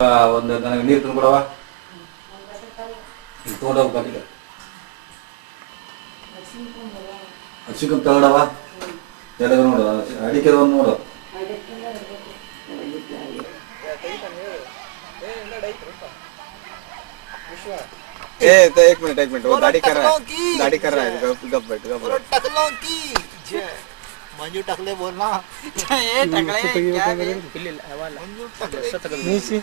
ಒಂದು ನನಗೆ ನೀರು ತಂದು ಕೊಡವ ತೊಗೊಂಡೋಗಿ ಬಕೆಟ್ ಹಸಿಕಂಪ್ ತಗೊಳವ ಎಲ್ಲ ನೋಡು ಅಡಿಕೆ ಒಂದು ನೋಡು एक मिनट वो दाढ़ी कर रहा है गप बैठ टकलों की मंजू टकले बोलना ये टकले क्या है मंजू टकले नीचे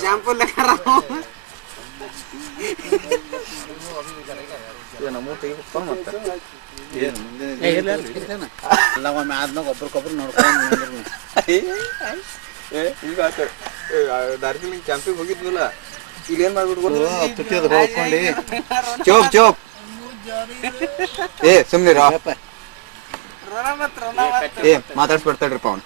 शैम्पू लगा रहा हूं ये नमो ते कौन मत ये ಎಲ್ಲ ಒಮ್ಮೆ ಆದ್ಮೇಲೆ ಒಬ್ರಿಗೊಬ್ರು ನೋಡ್ಕೊಂಡು ಏ ಈಗ ಡಾರ್ಜಿಲಿಂಗ್ ಕ್ಯಾಂಪಿಗೆ ಹೋಗಿದ್ವಲ್ಲ ಇಲ್ಲೇನ್ ಮಾಡ್ಬಿಟ್ಟು ಹೋಗ್ಕೊಂಡು ಚೋಪ್ ಏ ಸುಮ್ನೆ ಏ ಮಾತಾಡ್ಸ್ಬಿಡ್ತಾಡ್ರಿಪ್ಪ ಅವನು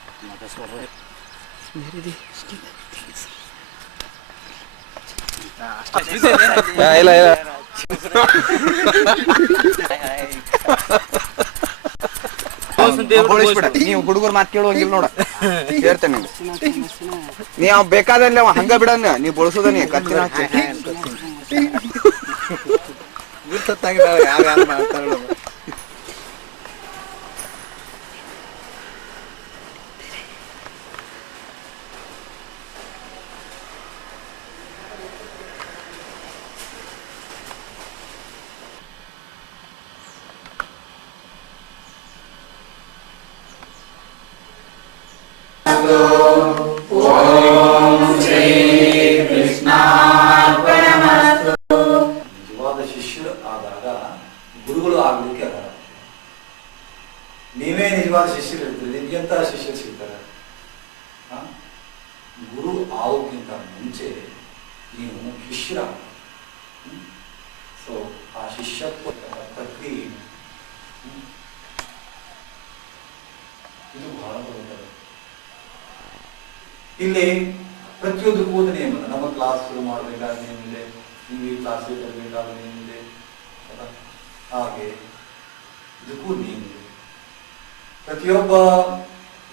ಇಲ್ಲ ನೀವು ಹುಡುಗರು ಮಾತು ಕೇಳುವಂಗಿಲ್ಲ ನೋಡ ಹೇಳ್ತೇನೆ ನೀ ಅವ್ ಬೇಕಾದಲ್ಲಿ ಅವ ಹಂಗ ಬಿಡನ್ನ ನೀವ್ ಬಳಸೋದ ನೀ ಕತ್ತಿನ ಯಾರು ಮಾಡ್ತಾರ ನಿಜವಾದ ಶಿಷ್ಯರು ಆದಾಗ ಗುರುಗಳು ಆಗ್ಲಿಕ್ಕೆ ಅದ ನೀವೇ ನಿಜವಾದ ಶಿಷ್ಯರು ಇರ್ತೀರಿ ನಿಮ್ಗೆಂತ ಶಿಷ್ಯರು ಸಿಗ್ತಾರೆ ಗುರು ಆಗೋಕ್ಕಿಂತ ಮುಂಚೆ ನೀವು ಶಿಷ್ಯರ ಸೊ ಆ ಶಿಷ್ಯತ್ವ ಪ್ರಕ್ರಿಯೆ ಇದು ಬಹಳ ಬರುತ್ತದೆ ಇಲ್ಲಿ ಪ್ರತಿಯೊಂದಕ್ಕೂ ಒಂದು ನಿಯಮ ನಮ್ಮ ಕ್ಲಾಸ್ ಶುರು ಮಾಡಬೇಕಾದ ನಿಯಮ ಇದೆ ನೀವು ಈ ಕ್ಲಾಸಿಗೆ ಬರಬೇಕಾದ ನಿಯಮ ಇದೆ ಹಾಗೆ ಇದಕ್ಕೂ ನಿಯಮ ಇದೆ ಪ್ರತಿಯೊಬ್ಬ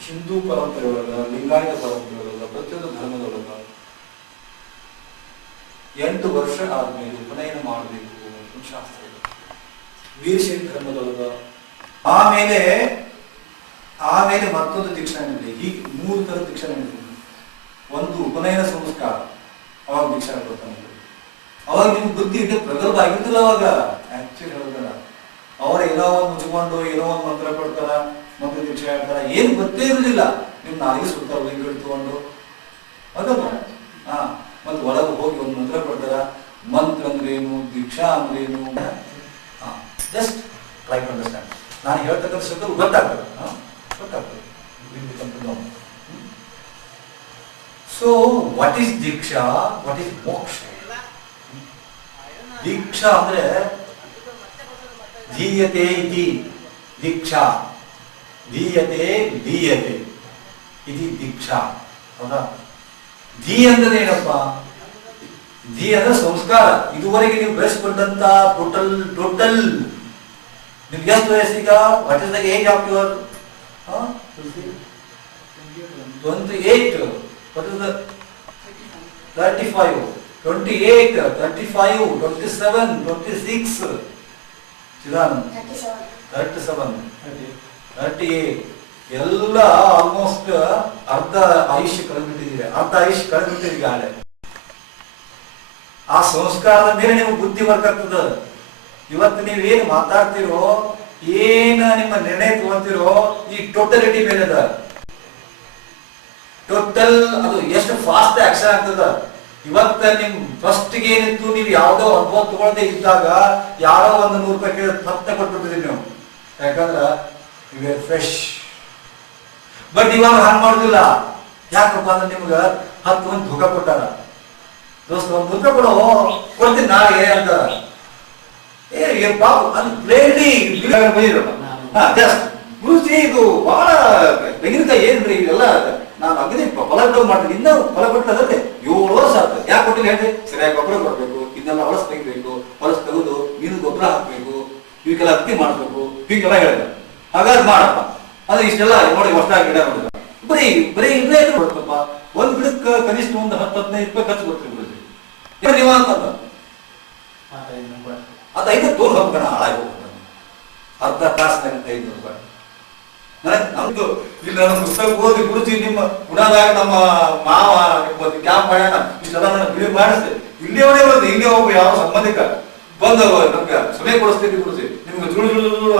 ಹಿಂದೂ ಪರಂಪರೆ ಒಳಗ ಲಿಂಗಾಯತ ಪರಂಪರೆ ಒಳಗ ಪ್ರತಿಯೊಂದು ಧರ್ಮದೊಳಗ 8 ವರ್ಷ ಆದ್ಮೇಲೆ ಉಪನಯನ ಮಾಡಬೇಕು ಶಾಸ್ತ್ರ ಇದೆ ವೀರಶೈವ ಧರ್ಮದೊಳಗ ಆಮೇಲೆ ಮತ್ತೊಂದು ದೀಕ್ಷಾ ಇದೆ ಹೀಗೆ 3 ಥರದ ದೀಕ್ಷಾ ಇದೆ ಒಂದು ಉಪನಯನ ಸಂಸ್ಕಾರ ಅವಾಗ ದೀಕ್ಷಾ ಕೊಡ್ತಾನೆ ಅವಾಗ ನಿಮ್ಗೆ ಬುದ್ಧಿ ಇಟ್ಟು ಪ್ರಗಲ್ಭ ಆಗಿದ್ದಿಲ್ಲ ಅವಾಗ ಆಕ್ಚುಲಿ ಹೇಳ್ತಾರ ಅವ್ರ ಏನೋ ಒಂದು ಮುಚ್ಕೊಂಡು ಏನೋ ಒಂದು ಮಂತ್ರ ಕೊಡ್ತಾರ ಮತ್ತೆ ದೀಕ್ಷಾ ಹೇಳ್ತಾರ ಏನ್ ಗೊತ್ತೇ ಇರುದಿಲ್ಲ ನಿಮ್ ನಾಲಿಗೆ ಸುಡ್ತಾರ ಬೈಗಳು ತಗೊಂಡು ಅದಲ್ಲ ಮತ್ತೆ ಒಳಗೆ ಹೋಗಿ ಒಂದು ಮಂತ್ರ ಕೊಡ್ತಾರ ಮಂತ್ರ ಅಂದ್ರೇನು ದೀಕ್ಷಾ ಅಂದ್ರೇನು ಜಸ್ಟ್ ಟ್ರೈ ಟು ಅಂಡರ್ಸ್ಟ್ಯಾಂಡ್ ನಾನು ಹೇಳ್ತಕ್ಕಂಥ ಶಬ್ದ ಗೊತ್ತಾಗ್ತದೆ So, what is Diksha? What is Moksha? Diksha andre Diyate iti Diksha. Diyate iti Diksha. ಹೌದಾ? ದಿ ಅಂದ್ರೆ ಏನಪ್ಪ? ದಿ ಅಂದ್ರೆ ಸಂಸ್ಕಾರ. ಇದುವರೆಗೆ ನೀವು ಬೆಳೆಸಿಕೊಂಡಂತ ಟೋಟಲ್ ನಿಮ್ಗೆ ಎಷ್ಟು ವಯಸ್ಸೀಗ? What is the age of your 28. What is the 35, 28, 35, 27, 26, Chidan, 37, 38. ಎಲ್ಲ ಆಲ್ಮೋಸ್ಟ್ ಅರ್ಧ ಆಯುಷ್ಯ ಕಳೆದ್ಬಿಟ್ಟಿದ್ದೀರಿ ಆಳೆ ಆ ಸಂಸ್ಕಾರದ ಮೇಲೆ ನಿಮ್ಗೆ ಬುದ್ಧಿ ವರ್ಕ್ ಆಗ್ತದ ಇವತ್ತು ನೀವೇನು ಮಾತಾಡ್ತಿರೋ ಏನ ನಿಮ್ಮ ನಿರ್ಣಯ ತಗೊಂತಿರೋ ಈ ಟೋಟಲಿಟಿ ಮೇಲೆ ಅದ ಟೋಟಲ್ ಅದು ಎಷ್ಟು ಫಾಸ್ಟ್ ಆಕ್ಷನ್ ಆಗ್ತದ ಇವತ್ತ ನಿಮ್ ಫಸ್ಟ್ ಏನಿತ್ತು ನೀವು ಯಾವ್ದೋ ಅನುಭವ ತಗೊಳ್ದೆ ಇದ್ದಾಗ ಯಾರೋ ಒಂದು 100 ರೂಪಾಯಿ ಹತ್ತ ಕೊಟ್ಬಿಟ್ಟಿದ್ರಿ ನೀವು ಯಾಕಂದ್ರ ಯು ಆರ್ ಫ್ರೆಶ್ ಬಟ್ ಇವಾಗ ಹಾಗೆ ಮಾಡುದಿಲ್ಲ ಯಾಕಪ್ಪ ಅಂದ್ರೆ ನಿಮ್ಗ 10 ಮಂದಿ ಧೋಕ ಕೊಟ್ಟಾರ ದೋಸ್ತ ಒಂದು ರೂಪಾಯಿ ಕೊಡು ಕೊಡ್ತೀನಿ ನಾಳೆ ಅಂತ ಏ ಪಾಪ ಅದು ಪ್ಲೇಡಿ ಜಸ್ಟ್ ಗುರುಜಿ ಇದು ಬಹಳ ತೆಂಗಿನಕಾಯಿ ಏನ್ರಿ ಇದೆಲ್ಲ ನಾನು ಅಗದಿ ಫಲ ಮಾಡ್ತೀನಿ ಇನ್ನ ಫಲ ಕೊಟ್ಟದಂತೆ 7 ವರ್ಷ ಆಗ್ತದೆ ಯಾಕೆ ಕೊಟ್ಟಿಲ್ಲ ಹೇಳ್ರಿ ಸರಿಯಾಗಿ ಗೊಬ್ಬರ ಕೊಡ್ಬೇಕು ಇದನ್ನೆಲ್ಲ ಹೊಲಸ್ ತೆಗಿಬೇಕು ಹೊಲಸ್ ತೆಗೆದು ನೀನು ಗೊಬ್ಬರ ಹಾಕ್ಬೇಕು ಇವಕ್ಕೆಲ್ಲ ಅತ್ತಿ ಮಾಡ್ಬೇಕು ಹೀಗೆಲ್ಲ ಹೇಳಿದ ಹಾಗಾದ್ರೆ ಮಾಡಪ್ಪ ಅದು ಇಷ್ಟೆಲ್ಲ ನೋಡಿ ಹೊಸ ಗಿಡ ನೋಡಿದ ಬರೀ ಇದೇ ಕೊಡ್ತಪ್ಪ ಒಂದು ಗಿಡಕ್ಕೆ ಕನಿಷ್ಠ ಒಂದು 10-15 ರೂಪಾಯಿ ಖರ್ಚು ಕೊಡ್ತೀವಿ ಗುರುಜಿ. ನೀವು ಅಂತಂದ ಅದು 5 ತೋರ್ ಹೋಗ್ಕಣ ಹಾಳಾಗಿ ಹೋಗ್ತಾನೆ. ಅರ್ಧ ತಾಸಿನಾಗ 500 ರೂಪಾಯಿ. ನಮ್ದು ಇಲ್ಲಿ ನನ್ನ ಪುಸ್ತಕ ಓದಿ ಗುರುಜಿ ನಿಮ್ಮ ಗುಣದಾಗ ನಮ್ಮ ಮಾವ ಕ್ಯಾಂಪ್ ಮಾಡ್ಯಾನ ಇಷ್ಟೆಲ್ಲ ನನ್ನ ಬಿಳಿ ಮಾಡಿಸ್ದೆ. ಇಲ್ಲಿಯವರೇ ಬಂದು ಇಲ್ಲಿ ಒಬ್ಬ ಯಾವ ಸಂಬಂಧಿಕ ಬಂದು ನಮ್ಗೆ ಸಮಯ ಕೊಡಿಸ್ತೀನಿ ಗುರುಜಿ, ನಿಮ್ಗೆ ಜುಳು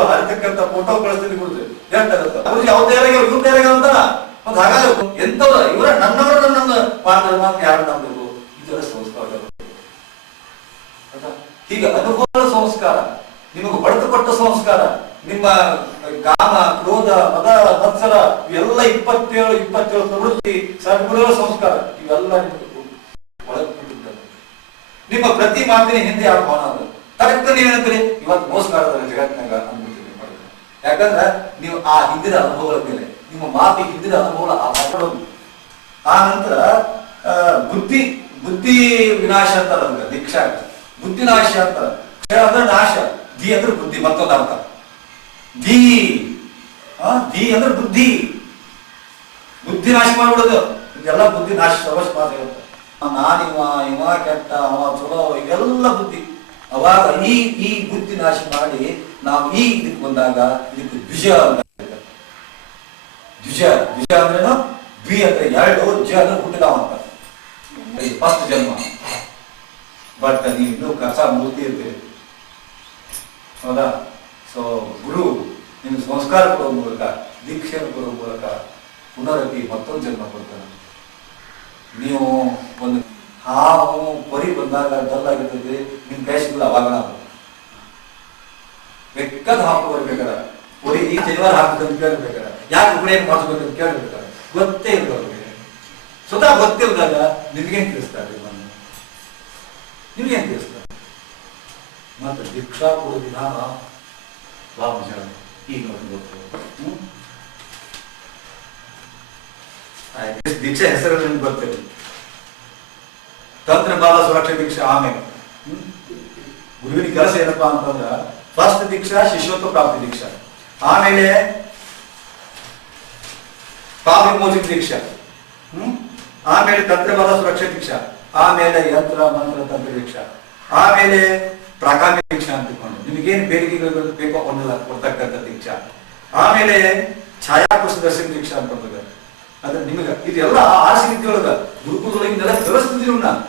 ಹರಿತಕ್ಕಂತ ಫೋಟೋ ಕಳಿಸ್ತೀನಿ ಗುರುಜಿ ಹೇಳ್ತಾರಂತ. ಗುರುಜಿ ಯಾವ ತಯಾರಾಗ ಇವ್ರ ತಯಾರಾಗ ಅಂತ ಒಂದು ಹಾಗಾದ್ರೆ ಎಂತವ್ರ ಇವರ ನನ್ನವರ ನನ್ನ ಪಾತ್ರ ಯಾರು ನಂಬಬೇಕು ಇದರ ಸಂಸ್ಕಾರ. ಹೀಗೆ ಅನುಭವದ ಸಂಸ್ಕಾರ, ನಿಮಗೆ ಬಡತುಪಟ್ಟ ಸಂಸ್ಕಾರ, ನಿಮ್ಮ ಕಾಮ ಕ್ರೋಧ ಮದ ಮತ್ಸರ ಇವೆಲ್ಲ 27 ಪ್ರವೃತ್ತಿ ಸದ್ಗುರುಗಳ ಸಂಸ್ಕಾರ ಇವೆಲ್ಲ ನಿಮಗೆ ಒಳಗಿಟ್ಟಿದ್ದಾರೆ. ನಿಮ್ಮ ಪ್ರತಿ ಮಾತಿನ ಹಿಂದೆ ಯಾವ ಭಾವನ ಅದ ತಕ್ಕ ನೀವೇನಂತೀರಿ ಇವತ್ತು ಮೋಸಗಾರರ ಜಗತ್ತಿನಾಗ ಅನ್ಬಿಡ್ತೀವಿ. ಯಾಕಂದ್ರೆ ನೀವು ಆ ಹಿಂದಿನ ಅನುಭವಗಳ ಮೇಲೆ ನಿಮ್ಮ ಮಾತಿ ಹಿಂದಿನ ಅನುಭವ ಮಾತಾಡೋದು. ಆ ನಂತರ ಬುದ್ಧಿ ವಿನಾಶ ಅಂತ ನಮ್ಗೆ ದೀಕ್ಷಾ ಬುದ್ಧಿ ನಾಶ ಅಂತ ಅಂದ್ರೆ ನಾಶ, ದಿ ಅಂದ್ರೆ ಬುದ್ಧಿ, ಮತ್ತೊಂದು ಅರ್ಥ ದಿ ಅಂದ್ರೆ ಬುದ್ಧಿ ನಾಶ ಮಾಡ್ಬಿಡೋದು. ಇದೆಲ್ಲ ಬುದ್ಧಿ ನಾಶ ಸರ್ವಸ್ವ ಇರುತ್ತೆ. ಇವ ಕೆಟ್ಟ ಅವ ಚಲೋ ಇವೆಲ್ಲ ಬುದ್ಧಿ. ಅವಾಗ ಈ ಬುದ್ಧಿ ನಾಶ ಮಾಡಿ ನಾವು ಇದಕ್ಕೆ ಬಂದಾಗ ಇದಕ್ಕೆ ದ್ವಿಜ ಅಂತ ದ್ವಿಜ ಅಂದ್ರೇನು? ಬಿ ಅಂದ್ರೆ 2, ಜ ಅಂದ್ರೆ ಹುಟ್ಟಿದಾವ ಅಂತ. ಫಸ್ಟ್ ಜನ್ಮ. ಬಟ್ ನೀವು ಇನ್ನೂ ಕಸ ಮೂರ್ತಿ ಇರ್ತೀರಿ, ಹೌದಾ? ಸೊ ಗುರು ನಿಮ್ಗೆ ಸಂಸ್ಕಾರ ಕೊಡೋ ಮೂಲಕ, ದೀಕ್ಷೆ ಕೊಡೋ ಮೂಲಕ ಪುನರಪಿ ಮತ್ತೊಂದು ಜನ್ಮ ಕೊಡ್ತಾನೆ. ನೀವು ಒಂದು ಹಾವು ಪರಿ ಬಂದಾಗ ಡಲ್ಲಾಗಿರ್ತದೆ, ನಿಮ್ ಕೈ ಸಿಗಲ್ಲ. ಅವಾಗ ನಾವು ಬೇಕಾದ ಹಾಕು ಬರ್ಬೇಕಾರ ಪೊರಿ ಈ ಜನಿವಾರ ಹಾಕಬೇಕಂತ ಕೇಳ್ಬೇಕಾರ, ಯಾಕೆ ಉಪನಯನ ಮಾಡಿಸ್ಬೇಕಂತ ಕೇಳ್ಬೇಕಾರ, ಗೊತ್ತೇ ಇರೋರಿಗೆ ಸ್ವತಃ ಗೊತ್ತಿಲ್ಲದಾಗ ನಿಮ್ಗೇನ್ ತಿಳಿಸ್ತಾರೆ? ನಿಮ್ಗೇನ್ ತಿಳಿಸ್ತಾರೆ? ಮತ್ತೆ ದೀಕ್ಷಾ ಕೊಡೋ ವಿಧಾನ ಬಹಳ ಮಜಾ. ಈಗ ನೋಡಿ ಗೊತ್ತು ದೀಕ್ಷಾ ಹೆಸರು ನಿಮ್ಗೆ ಗೊತ್ತಿಲ್ಲ. ತಂತ್ರ ಬಾಲ ಸುರಕ್ಷಾ ದೀಕ್ಷಾ. ಆಮೇಲೆ ಗುರುವಿನ ಕೆಲಸ ಏನಪ್ಪಾ ಅಂತಂದ್ರ ಫಸ್ಟ್ ದೀಕ್ಷಾ ಶಿಷ್ಯತ್ವ ಪ್ರಾಪ್ತಿ ದೀಕ್ಷಾ, ಆಮೇಲೆ ಪಾಪ ವಿಮೋಚಕ ದೀಕ್ಷಾ, ಆಮೇಲೆ ತಂತ್ರ ಬಾಲ ಸುರಕ್ಷಾ ದೀಕ್ಷಾ, ಆಮೇಲೆ ಯಂತ್ರ ಮಂತ್ರ ತಂತ್ರ ದೀಕ್ಷಾ, ಆಮೇಲೆ ಪ್ರಾಕಾಮ್ಯ ದೀಕ್ಷಾ ಅಂತ ತಿಳ್ಕೊಂಡು ನಿಮಗೇನು ಬೇಡಿಕೆಗಳು ಬೇಕೋ ಒಂದಲ್ಲ ಕೊಡ್ತಕ್ಕಂಥ ದೀಕ್ಷಾ, ಆಮೇಲೆ ಛಾಯಾಪುರುಷ ದರ್ಶನ ದೀಕ್ಷಾ ಅಂತ ಅದ್ರ ನಿಮಗ ಇದೆಲ್ಲ ಆರ್ಸಿ ವಿದ್ಯೆಯೊಳಗ ಗುರುಕುಲದೊಳಗೆ ಇದೆಲ್ಲ ಕಲಿಸ್ತಿದ್ದೀವಿ ನಾನು.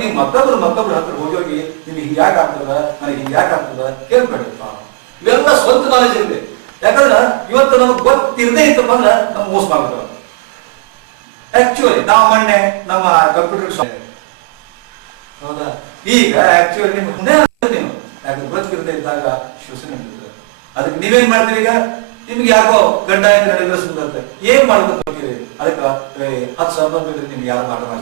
ನೀವು ಮತ್ತೊಬ್ರು ಹತ್ರ ಹೋಗಿ ನಿಮ್ಗೆ ಹಿಂಗ್ಯಾಕೆ ಆಗ್ತದ, ನನಗೆ ಹಿಂಗ್ಯಾಕೆ ಆಗ್ತದ ಕೇಳ್ಬೇಡಪ್ಪ. ಇವೆಲ್ಲ ಸ್ವಂತ ನಾಲೆಜ್ ಇರಲಿ. ಯಾಕಂದ್ರೆ ಇವತ್ತು ನಮಗೆ ಗೊತ್ತಿರದೇ ಇತ್ತಪ್ಪ ಅಂದ್ರೆ ನಮ್ಗೆ ಮೋಸ ಮಾಡ್ತಾವ. ಆಕ್ಚುಲಿ ನಾವು ಮೊನ್ನೆ ನಮ್ಮ ಕಂಪ್ಯೂಟರ್ ಹೌದಾ, ಈಗ ಆಕ್ಚುಲಿ ನಿಮ್ಗೆ ನೀವು ಯಾಕಂದ್ರೆ ಗೊತ್ತಿರದೇ ಇದ್ದಾಗ ಶೋಷಣೆ ಇರ್ತದೆ. ಅದಕ್ಕೆ ನೀವೇನ್ ಮಾಡ್ತೀರಿ? ಈಗ ನಿಮ್ಗೆ ಯಾಕೋ ಗಂಡ ನಡೆಸುತ್ತೆ, ಏನ್ ಮಾಡ್ಬೇಕು ಹೋಗ್ತೀರಿ? ಅದಕ್ಕೆ 10 ಸಂಬಂಧ ನಿಮ್ಗೆ ಯಾರು ಮಾತಾಡ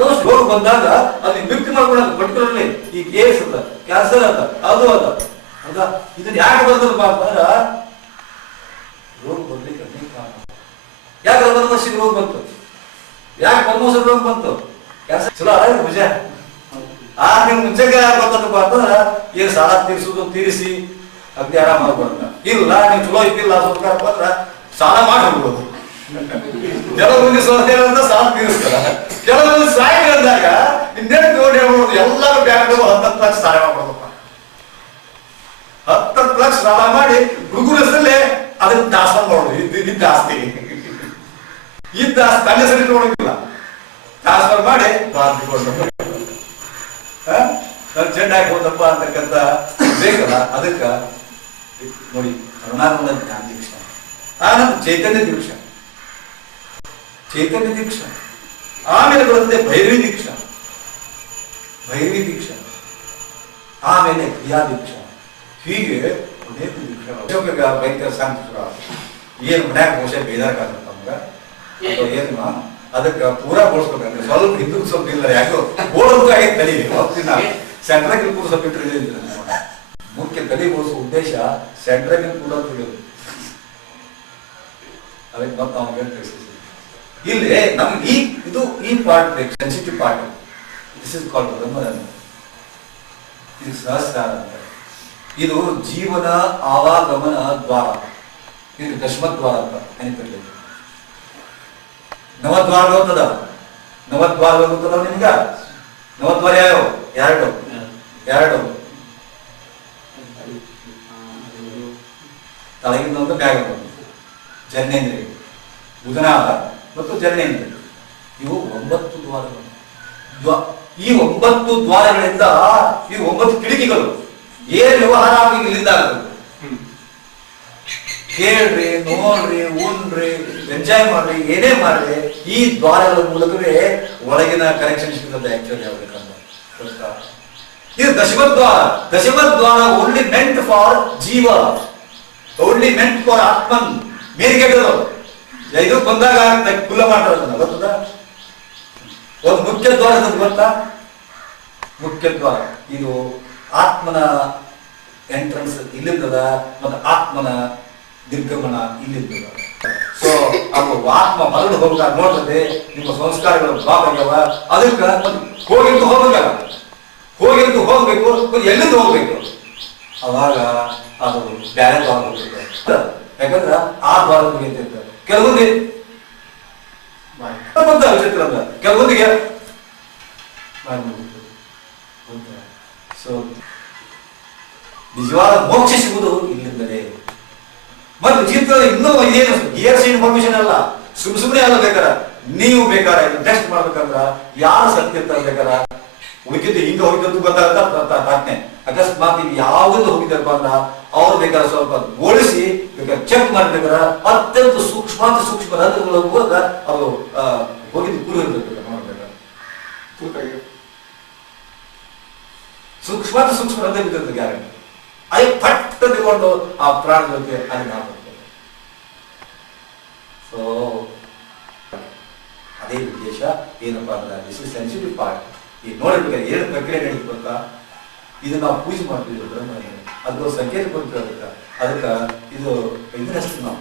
ರೋಗ ಬಂದಾಗ ಅದನ್ನ ವ್ಯಕ್ತಿ ಮಾಡ್ಕೊಳ್ಳೋದು ಪರ್ಟಿಕ್ಯುಲರ್ಲಿ ಈ ಕೇಸ್ ಅದ, ಕ್ಯಾನ್ಸರ್ ಅದ, ಅದು ಅದ ಹೌದಾ. ಇದನ್ನ ಯಾಕೆ ಬಂದಪ್ಪ ಅಂತಂದ್ರ ರೋಗ ಬರ್ಲಿಕ್ಕೆ ಅನೇಕ ಕಾರಣ. ಯಾಕೆ 10 ವರ್ಷಕ್ಕೆ ರೋಗ ಬಂತು? ಯಾಕೆ 1 ವರ್ಷ ರೋಗ ಬಂತು? ಕ್ಯಾನ್ಸರ್ ಚಲೋ ಅದ ಭುಜ. ನಿಮ್ ಮುಂಚೆಗೆ ಯಾಕೆ ಬರ್ತದಪ್ಪ ಅಂತಂದ್ರ ಏನ್ ಸಾಲ ತೀರಿಸಿ ಅಗ್ದಿ ಆರಾಮ ಆಗ್ಬಾರ್ದ. ಇಲ್ಲ ನೀವು ಚಲೋ ಇದ್ದಿಲ್ಲ ಸರ್ಕಾರ ಬಂದ್ರ ಸಾಲ ಮಾಡಿ ಹೋಗ್ಬೋದು. ಕೆಲವೊಂದು ಸಂಸ್ಥೆಗಳಿಂದ ಸಾಲ ತೀರಿಸ್ತಾರ, ಕೆಲವೊಂದು ಸಾಯಿ ಅಂದಾಗ ಇನ್ನೇನು ನೋಡಿ ಹೇಳ್ಬೋದು, ಎಲ್ಲರೂ ಬ್ಯಾಂಕ್ 10 ಲಕ್ಷ ಸಾಲ ಮಾಡ್ಬೋದಪ್ಪ. 10 ಲಕ್ಷ ಸಾಲ ಮಾಡಿ ಗುರುಗುರ ಹೆಸರಲ್ಲೇ ಅದನ್ನ ಟ್ರಾನ್ಸ್ಫರ್ ಮಾಡೋದು. ಇದ್ದ ಆಸ್ತಿ ತನ್ನ ಹೆಸರು ಇಟ್ಕೊಳಂಗಿಲ್ಲ, ಟ್ರಾನ್ಸ್ಫರ್ ಮಾಡಿ ಚೆಂಡಾಗಿ ಹೋದಪ್ಪ ಅಂತಕ್ಕಂಥ ಬೇಕಲ್ಲ. ಅದಕ್ಕ ನೋಡಿ ಕರುಣಾನಂದ ಜ್ಞಾನ ದೀಕ್ಷಾ, ಆನಂದ ಚೈತನ್ಯ ದೀಕ್ಷಾ, ಆಮೇಲೆ ಬರುತ್ತೆ ಭೈರವಿ ದೀಕ್ಷಾ, ಆಮೇಲೆ ಕ್ರಿಯಾ ದೀಕ್ಷಾ. ಹೀಗೆ ಅನೇಕ ದೀಕ್ಷಾ. ಭಯಂಕರ ಸಾಂಸ್ಕೃತಿಕ ಏನ್ ಮನ್ಯಾಗ ಮೋಸ ಬೇದಾರ್ಕಾಗತ್ತ ನಮ್ಗ ಏನು ಅದಕ್ಕೆ ಪೂರಾ ಬೋಳ್ಸ್ಬೇಕಂದ್ರೆ ಸ್ವಲ್ಪ ಹಿಂದೂ ಸ್ವಲ್ಪ ಇಲ್ಲ, ಯಾಕೋ ಬೋಳೋದು ಆಗೈತೆ ತಲೆ. ಹೋಗ್ತೀನಿ ಸೆಂಟ್ರಾಗಿಲ್ ಕೂಡ ಸ್ವಲ್ಪ ಇಟ್ಟಿಲ್ಲ. ಮುಖ್ಯ ತಲೆ ಬೋಳಿಸೋ ಉದ್ದೇಶ ಸೆಂಟ್ರಾಗಿಲ್ ಕೂಡ ತಿಳಿಯೋದು. ಅದಕ್ಕೆ ಮತ್ತೆ ಅವನಿಗೆ ತಿಳಿಸಿದ್ವಿ ಇಲ್ಲಿ ನಮ್ಗೆ ಈ ಪಾರ್ಟ್ ಬೇಕು, sensitive part. This is called Brahmarandhra. ಇದು ಸಹಸ್ರಾರ ಅಂತ. ಇದು ಜೀವನ ಆವಾಗಮನ ದ್ವಾರ, ಇದು ದಶಮದ್ವಾರ ಅಂತ ನೆನಪಿರಲಿ. ನವದ್ವಾರ ಗೊತ್ತದ, ನವದ್ವಾರ ಗೊತ್ತದ ನಿಮ್ಗ? ನವದ್ವಾರ ಯಾವ? ಎರಡು ಎರಡು ತಳಗಿಂದ ಒಂದು ಬ್ಯಾಗ ಜನ್ನೇಂದ್ರಿಯ, ಬುಧನಾಭ ಮತ್ತು ಜನ್ನೇಂದ್ರಿಯ, ಇವು 9 ದ್ವಾರಗಳು. ಈ 9 ದ್ವಾರಗಳಿಂದ ಈ 9 ಕಿಟಕಿಗಳು ಏನ್ ವ್ಯವಹಾರ ಆಗಿ ಇಲ್ಲಿಂದ ಆಗುತ್ತೆ. ಕೇಳ್ರಿ, ನೋಡ್ರಿ, ಉಣ್ರಿ, ಎಂಜಾಯ್ ಮಾಡ್ರಿ, ಏನೇ ಮಾಡ್ರಿ, ಈ ದ್ವಾರಗಳ ಮೂಲಕವೇ ಒಳಗಿನ ಕನೆಕ್ಷನ್ ಸಿಗ್ತದೆ. ಆಕ್ಚುಲಿ ಹೇಳ್ಬೇಕಂದ್ರೆ ಇದು ದಶಮದ್ವಾರ. ದಶಮದ್ವಾರ ಓನ್ಲಿ ಮೆಂಟ್ ಫಾರ್ ಜೀವ, ಓನ್ಲಿ ಮೆಂಟ್ ಫಾರ್ ಆತ್ಮನ್. ಮೇಲ್ಗೆಟ್ಟದು ಇದು ಬಂದಾಗ ಕುಲ ಮಾಡ್ತಾರ ಗೊತ್ತದ. ಒಂದು ಮುಖ್ಯ ದ್ವಾರ ಗೊತ್ತಾ? ಮುಖ್ಯ ದ್ವಾರ ಇದು ಆತ್ಮನ ಎಂಟ್ರನ್ಸ್ ಇಲ್ಲಿರ್ತದ ಮತ್ತು ಆತ್ಮನ ನಿರ್ಗಮನ ಇಲ್ಲಿರ್ತದ. ಸೊ ಅದು ಆತ್ಮ ಹೊರಡು ಹೋಗ್ತಾರೆ ನೋಡ್ತದೆ, ನಿಮ್ಮ ಸಂಸ್ಕಾರಗಳು ಬ್ಲಾಕ್ ಆಗ್ಯಾವ, ಅದಕ್ಕೆ ಹೋಗಿದ್ದು ಹೋಗಲ್ಲ, ಹೋಗಿದ್ದು ಹೋಗ್ಬೇಕು, ಎಲ್ಲಿಂದ ಹೋಗ್ಬೇಕು, ಅವಾಗ ಅದು ಬ್ಯಾರೆ ದ್ವಾರ ಹೋಗ್ತದೆ. ಯಾಕಂದ್ರ ಆ ದ್ವಾರ ಮುಗಿತಿರ್ತಾರೆ. ಕೆಲವೊಂದು ವಿಚಿತ್ರ ಅಂದ, ಕೆಲವೊಂದಿಗೆ ಸೊ ನಿಜವಾದ ಮೋಕ್ಷ ಸಿಗುವುದು ಇಲ್ಲಿಂದಲೇ. ಮತ್ತೆ ಜೀವಿತದ ಇನ್ನೂ ಇದೇನು ಇಯರ್ಸ್ ಇನ್ಫಾರ್ಮೇಶನ್ ಅಲ್ಲ, ಸುಮ್ಮನೆ ಅಲ್ಲ. ಬೇಕಾರ ನೀವು ಬೇಕಾರ ಟೆಸ್ಟ್ ಮಾಡ್ಬೇಕಂದ್ರ ಯಾರು ಸತ್ಯ ಇರ್ತಾರೆ, ಬೇಕಾರ ಉಳಿಕಿದ್ದು ಹಿಂಗ ಹೋಗಿದ್ದು ಗೊತ್ತಾಗತ್ತೆ. ಅಕಸ್ಮಾತ್ ನೀವು ಯಾವ್ದು ಹೋಗಿದ್ದಾರಪ್ಪ ಅಂದ್ರ ಅವ್ರು ಬೇಕಾದ್ರೆ ಸ್ವಲ್ಪ ಓಡಿಸಿ ಬೇಕಾದ್ರೆ ಚೆಕ್ ಮಾಡ್ಬೇಕಾರ ಅತ್ಯಂತ ಸೂಕ್ಷ್ಮ ರಂಧ್ರಗಳು ಹೋಗ ಅದು ಹೋಗಿದ್ದು ಕುರು ಇರ್ಬೇಕು ನೋಡ್ಬೇಕಾದ್ರೆ ಸೂಕ್ಷ್ಮ ರಂಧ್ರ ಬಿದ್ದಿರ್ತದೆ ಗ್ಯಾರಂಟಿ. ಅದು ಪಟ್ಟ ತಗೊಂಡು ಆ ಪ್ರಾಣ ಜೊತೆ ಅಲ್ಲಿ ಹಾಕುತ್ತೆ. ಸೊ ಅದೇ ಉದ್ದೇಶ ಏನಪ್ಪಾ ಅಂದ್ರೆ ದಿಸ್ ಇಸ್ ಸೆನ್ಸಿಟಿವ್ ಪಾರ್ಟ್. ಈಗ ನೋಡ್ಬೇಕಾದ್ರೆ ಏನು ಪ್ರಕ್ರಿಯೆ ನಡೀತು ಗೊತ್ತಾ? ಇದು ನಾವು ಪೂಜೆ ಮಾಡ್ತೀವಿ ಬ್ರಹ್ಮನಿಗೆ, ಅದು ಸಂಕೇತ ಕೊಡ್ತೀವಿ. ಅದಕ್ಕೆ ಇದು ಇದನ್ನಷ್ಟು ನಾವು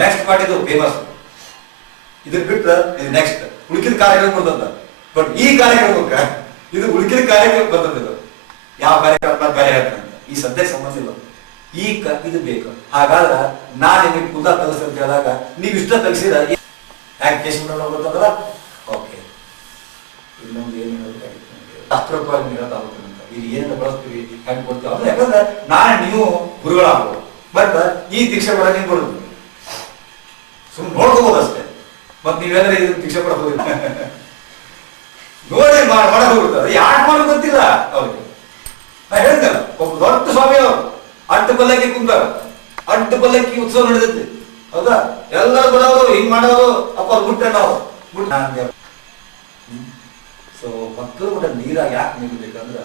ನೆಕ್ಸ್ಟ್ ಪಾರ್ಟ್ ಇದು ಫೇಮಸ್. ಇದನ್ನ ಬಿಟ್ಟು ಇದು ನೆಕ್ಸ್ಟ್ ಉಳಿಕಿದ ಕಾರ್ಯಕ್ರಮ ಬಂದದ. ಬಟ್ ಈ ಕಾರ್ಯಕ್ರಮಕ್ಕೆ ಇದು ಉಳಿಕಿದ ಕಾರ್ಯಕ್ರಮ ಬಂದದ್ದು ಯಾವ ಕಾರ್ಯಕ್ರಮ ಬೇರೆ ಹೇಳ್ತಾನೆ, ಈ ಸದ್ಯಕ್ಕೆ ಸಂಬಂಧ ಇಲ್ಲ. ಇದು ಬೇಕು. ಹಾಗಾದ್ರೆ ನಾನು ನಿಮಗೆ ಕುದ ತಲಸ ಅಂತ ಹೇಳಿದಾಗ ನೀವು ಇಷ್ಟ ತಲಸಿದ ಯಾಕೆ ಕೇಸ್ ಗೊತ್ತಂದ್ರ ಓಕೆ. ಇನ್ನೊಂದು ಏನು ಹೇಳಬೇಕಾಗಿತ್ತು, ಶಾಸ್ತ್ರವಾಗಿ ಹೇಳೋದಾಗುತ್ತೆ ಅಂತ. ಇಲ್ಲಿ ಏನೇನು ಬಳಸ್ತೀವಿ, ಹೆಂಗೆ ಕೊಡ್ತೀವಿ ಅಂದ್ರೆ ಯಾಕಂದ್ರೆ ನಾಳೆ ನೀವು ಗುರುಗಳಾಗ್ಬೋದು, ಬಟ್ ಈ ದೀಕ್ಷೆ ಕೂಡ ನೀವು ಕೊಡುದು ಸುಮ್ಮನೆ ನೋಡ್ಕೋಬಹುದು ಅಷ್ಟೇ. ಮತ್ ನೀವೇಂದ್ರೆ ಇದು ದೀಕ್ಷೆ ಕೂಡ ಹೋಗಿಲ್ಲ ನೋಡಿ ಮಾಡಕ್ ಹೋಗ್ಬಿಡ್ತಾರೆ. ಯಾಕೆ ಮಾಡೋದು ಗೊತ್ತಿಲ್ಲ ಅವ್ರಿಗೆ. ನಾ ಹೇಳ್ತೇನೆ, ಒಬ್ಬ ದೊಡ್ಡ ಸ್ವಾಮಿ ಅವರು ಅಡ್ಡ ಪಲ್ಲಕ್ಕಿ ಕುಂತಾರ, ಅಡ್ಡ ಪಲ್ಲಕ್ಕಿ ಉತ್ಸವ ನಡೆದೈತಿ, ಹೌದಾ? ಎಲ್ಲರೂ ಬರೋರು ಹಿಂಗ್ ಮಾಡೋರು, ಅಪ್ಪ ಮುಟ್ಟೆ ನಾವು ಸೊ ಮಕ್ಕಳು ಕೂಡ ನೀರಾಗ ಯಾಕೆ ನಿಲ್ಬೇಕಂದ್ರ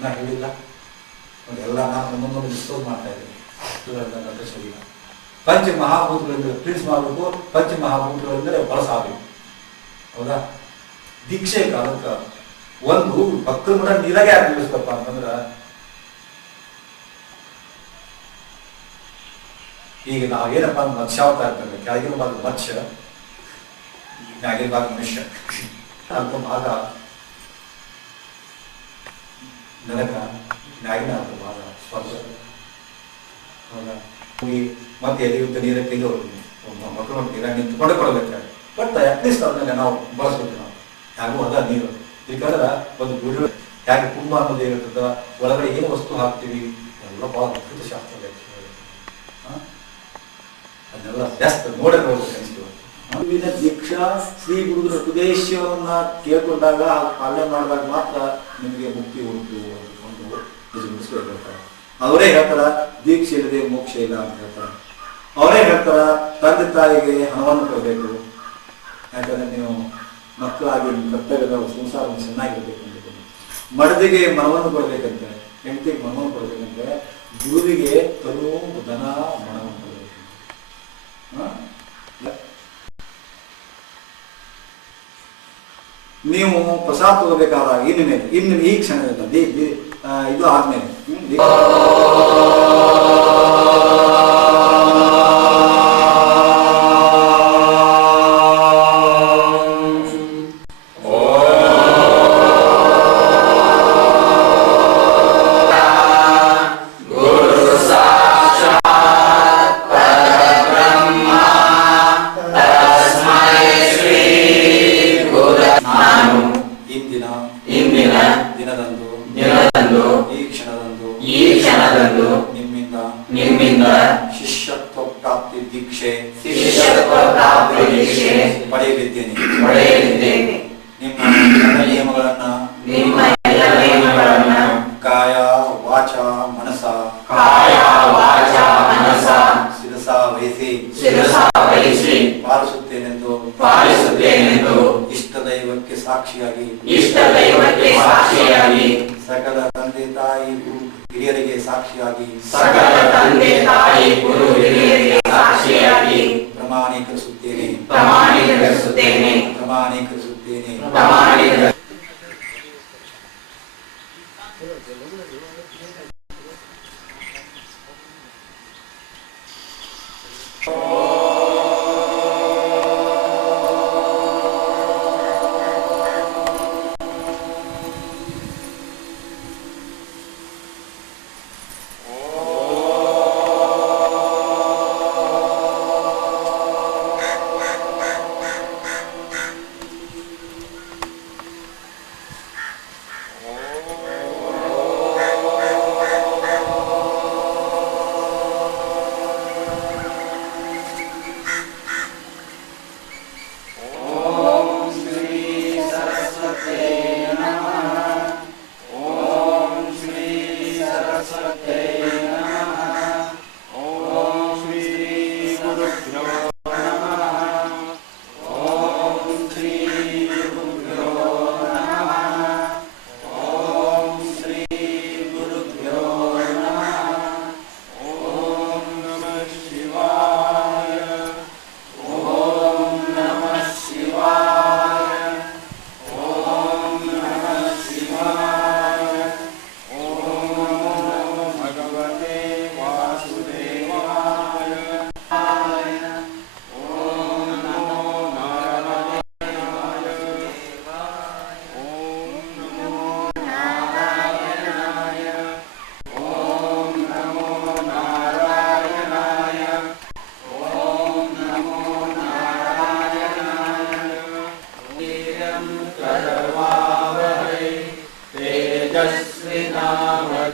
ನಾ ಹೇಳಿಲ್ಲ ಎಲ್ಲ ನಾನು ಒಂದೊಂದು ಡಿಸ್ಕಸ್ ಮಾಡ್ತಾ ಇದ್ದೀನಿ. ಪಂಚ ಮಹಾಭೂತಗಳಿಂದ ಪ್ರಿನ್ಸ್ ಮಾಡಬೇಕು, ಪಂಚ ಮಹಾಭೂತಗಳಿಂದ ಬಳಸಾಗಬೇಕು, ಹೌದಾ? ದೀಕ್ಷೆ ಕಾಲಕ್ಕ ಒಂದು ಭಕ್ತರು ಕೂಡ ನೀರಾಗೆ ಯಾಕೆ ನಿಲ್ಲಿಸ್ತಪ್ಪ ಅಂತಂದ್ರ ಈಗ ನಾವು ಏನಪ್ಪಾ ಮತ್ಸ್ಯಾವತಾರ ಇರ್ತೇವೆ, ಕೆಳಗಿನ ಭಾಗ ಮತ್ಸ್ಯ, ಮ್ಯಾಗಿನ ಭಾಗ ಮನುಷ್ಯ, ಅಲ್ಪ ಭಾಗ ನರಕ, ಮ್ಯಾಗಿನ ಅಲ್ಪ ಭಾಗ ಸ್ವರ್ಗ, ಹೌದಾ? ಮತ್ತೆ ಎಲ್ಲಿರುತ್ತೆ ನೀರಕ್ಕೆ ಇದು ಮಕ್ಕಳು ನೀರಾಗಿ ನಿಂತ್ಕೊಂಡೆ ಕೊಡಬೇಕಾದ್ರೆ. ಬಟ್ ಅಟ್ಲೀಸ್ಟ್ ಅದನ್ನ ನಾವು ಬಳಸ್ಬೇಕು. ನಾವು ಯಾಗೂ ಅದ ನೀರು ಯಾಕಂದ್ರೆ ಒಂದು ಗುರು ಯಾಕೆ ಕುಂಭ ಅನ್ನೋದು ಏನಿರ್ತದ, ಒಳಗಡೆ ಏನು ವಸ್ತು ಹಾಕ್ತೀವಿ ಎಲ್ಲ ಬಹಳ ಅದ್ಭುತ ಶಾಸ್ತ್ರ. ಅದನ್ನೆಲ್ಲ ಜಾಸ್ತಿ ನೋಡೇ ನೋಡ್ಬೇಕು. ದೀಕ್ಷಾ ಶ್ರೀ ಗುರುಗಳ ಉಪದೇಶವನ್ನ ಕೇಳ್ಕೊಂಡಾಗ ಪಾಲನೆ ಮಾಡಿದಾಗ ಮಾತ್ರ ನಿಮಗೆ ಮುಕ್ತಿ ಉಂಟು ಅಂದ್ಕೊಂಡು ಅವರೇ ಹೇಳ್ತಾರ ದೀಕ್ಷೆ ಇಲ್ಲದೆ ಮೋಕ್ಷ ಇಲ್ಲ ಅಂತ ಹೇಳ್ತಾರೆ. ಅವರೇ ಹೇಳ್ತಾರ ತಂದೆ ತಾಯಿಗೆ ಹಣವನ್ನು ಕೊಡಬೇಕು, ಯಾಕಂದ್ರೆ ನೀವು ಮಕ್ಕಳಾಗಿ ಕರ್ತವ್ಯದ ಸಂಸಾರವನ್ನು ಚೆನ್ನಾಗಿರ್ಬೇಕು ಅಂತ. ಮಡದಿಗೆ ಮನವನ್ನು ಕೊಡ್ಬೇಕಂತೆ, ಹೆಂಡತಿಗೆ ಮನವನ್ನು ಕೊಡ್ಬೇಕಂತೆ, ಗುರುವಿಗೆ ತನು ಧನ ಮನವನ್ನು ಕೊಡ್ಬೇಕು. ನೀವು ಪ್ರಸಾದ ತಗೋಬೇಕಾದ ಇನ್ನು ಈ ಕ್ಷಣದಲ್ಲಿ ಇದು ಆದ್ಮೇಲೆ Thank you. ಇಂದಿನ ದಿನದಂದು ಈ ಕ್ಷಣದಂದು ನಿಮ್ಮಿಂದ ಶಿಷ್ಯತ್ವ ಪ್ರಾಪ್ತಿ ದೀಕ್ಷೆ ಪಡೆಯಲಿದ್ದೇನೆ. ನಿಮ್ಮ ನಿಯಮಗಳನ್ನ ಕಾಯ ವಾಚ ಮನಸ ಶಿರಸಾ ವಹಿಸಿ ಪಾಲಿಸುತ್ತೇನೆಂದು ಇಷ್ಟ ದೈವಕ್ಕೆ ಸಾಕ್ಷಿಯಾಗಿ ಸಕಲ ತಂದೆ ತಾಯಿ ಗುರು ಹಿರಿಯರಿಗೆ ಸಾಕ್ಷಿಯಾಗಿ ಪ್ರಮಾಣೀಕರಿಸುತ್ತೇನೆ.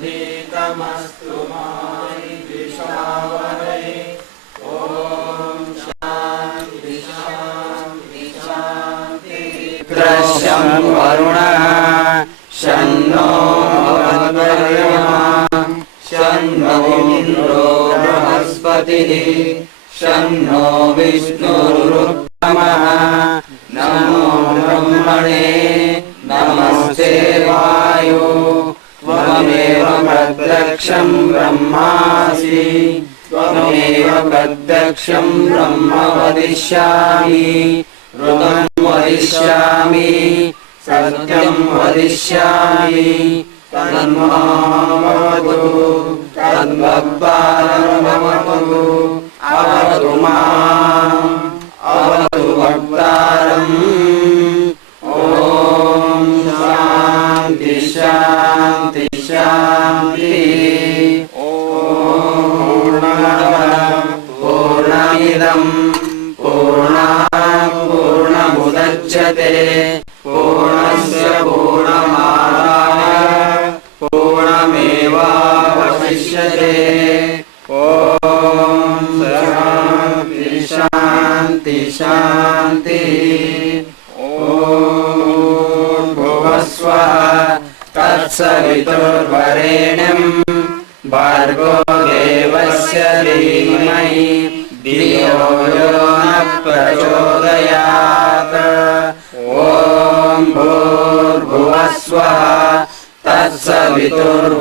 तेजस्विनावधीतमस्तु मा विद्विषावहै। ॐ शान्ति शान्ति शान्तिः। कृष्णं वरुणः शन्नो भगवद्वर्यमा शन्नो इन्द्रो बृहस्पतिः शन्नो विष्णुरुत्तमः। नमो ब्रह्मणे नमस्ते वायो त्वमेव प्रत्यक्षं ब्रह्मासि त्वमेव प्रत्यक्षं ब्रह्म वदिष्यामि ऋतं वदिष्यामि सत्यं वदिष्यामि तन्मामवतु तद्वक्तारमवतु अवतु माम् अवतु वक्तारम्। ॐ शान्ति शान्ति शान्ति। ॐ पूर्णमिदं पूर्णात् पूर्णमुदच्यते पूर्णस्य पूर्णमादाय पूर्णमेवावशिष्यते। ॐ शान्ति शान्ति शान्ति। ॐ भुवस्वः तत्सवितुर्वरेण्यं भर्गो देवस्य धीमहि धियो यो न प्रचोदयात्। ॐ भूर्भुवस्वः तत्सवितुर्वरेण्यं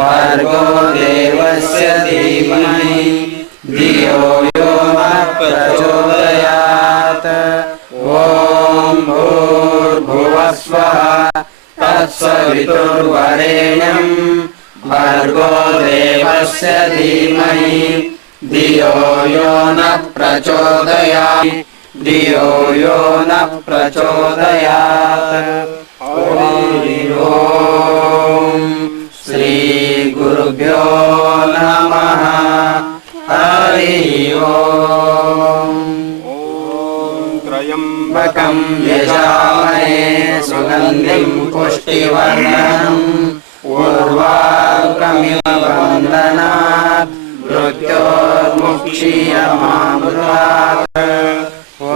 भर्गो देवस्य धीमहि धियो यो न प्रचोदयात्। ॐ भूर्भुवस्वः तत्सवितुर्वरेण्यं भर्गो देवस्य धीमहि धियो यो न प्रचोदयात् धियो यो न प्रचोदयात्। ॐ श्री गुरुभ्यो नमः। हरि ओम्। त्रयम् त्र्यम्बकं यजामहे सुगन्धिं पुष्टिवर्धनम् उर्वारुकमिव बन्धनात् मृत्योर्मुक्षीयमामृतात्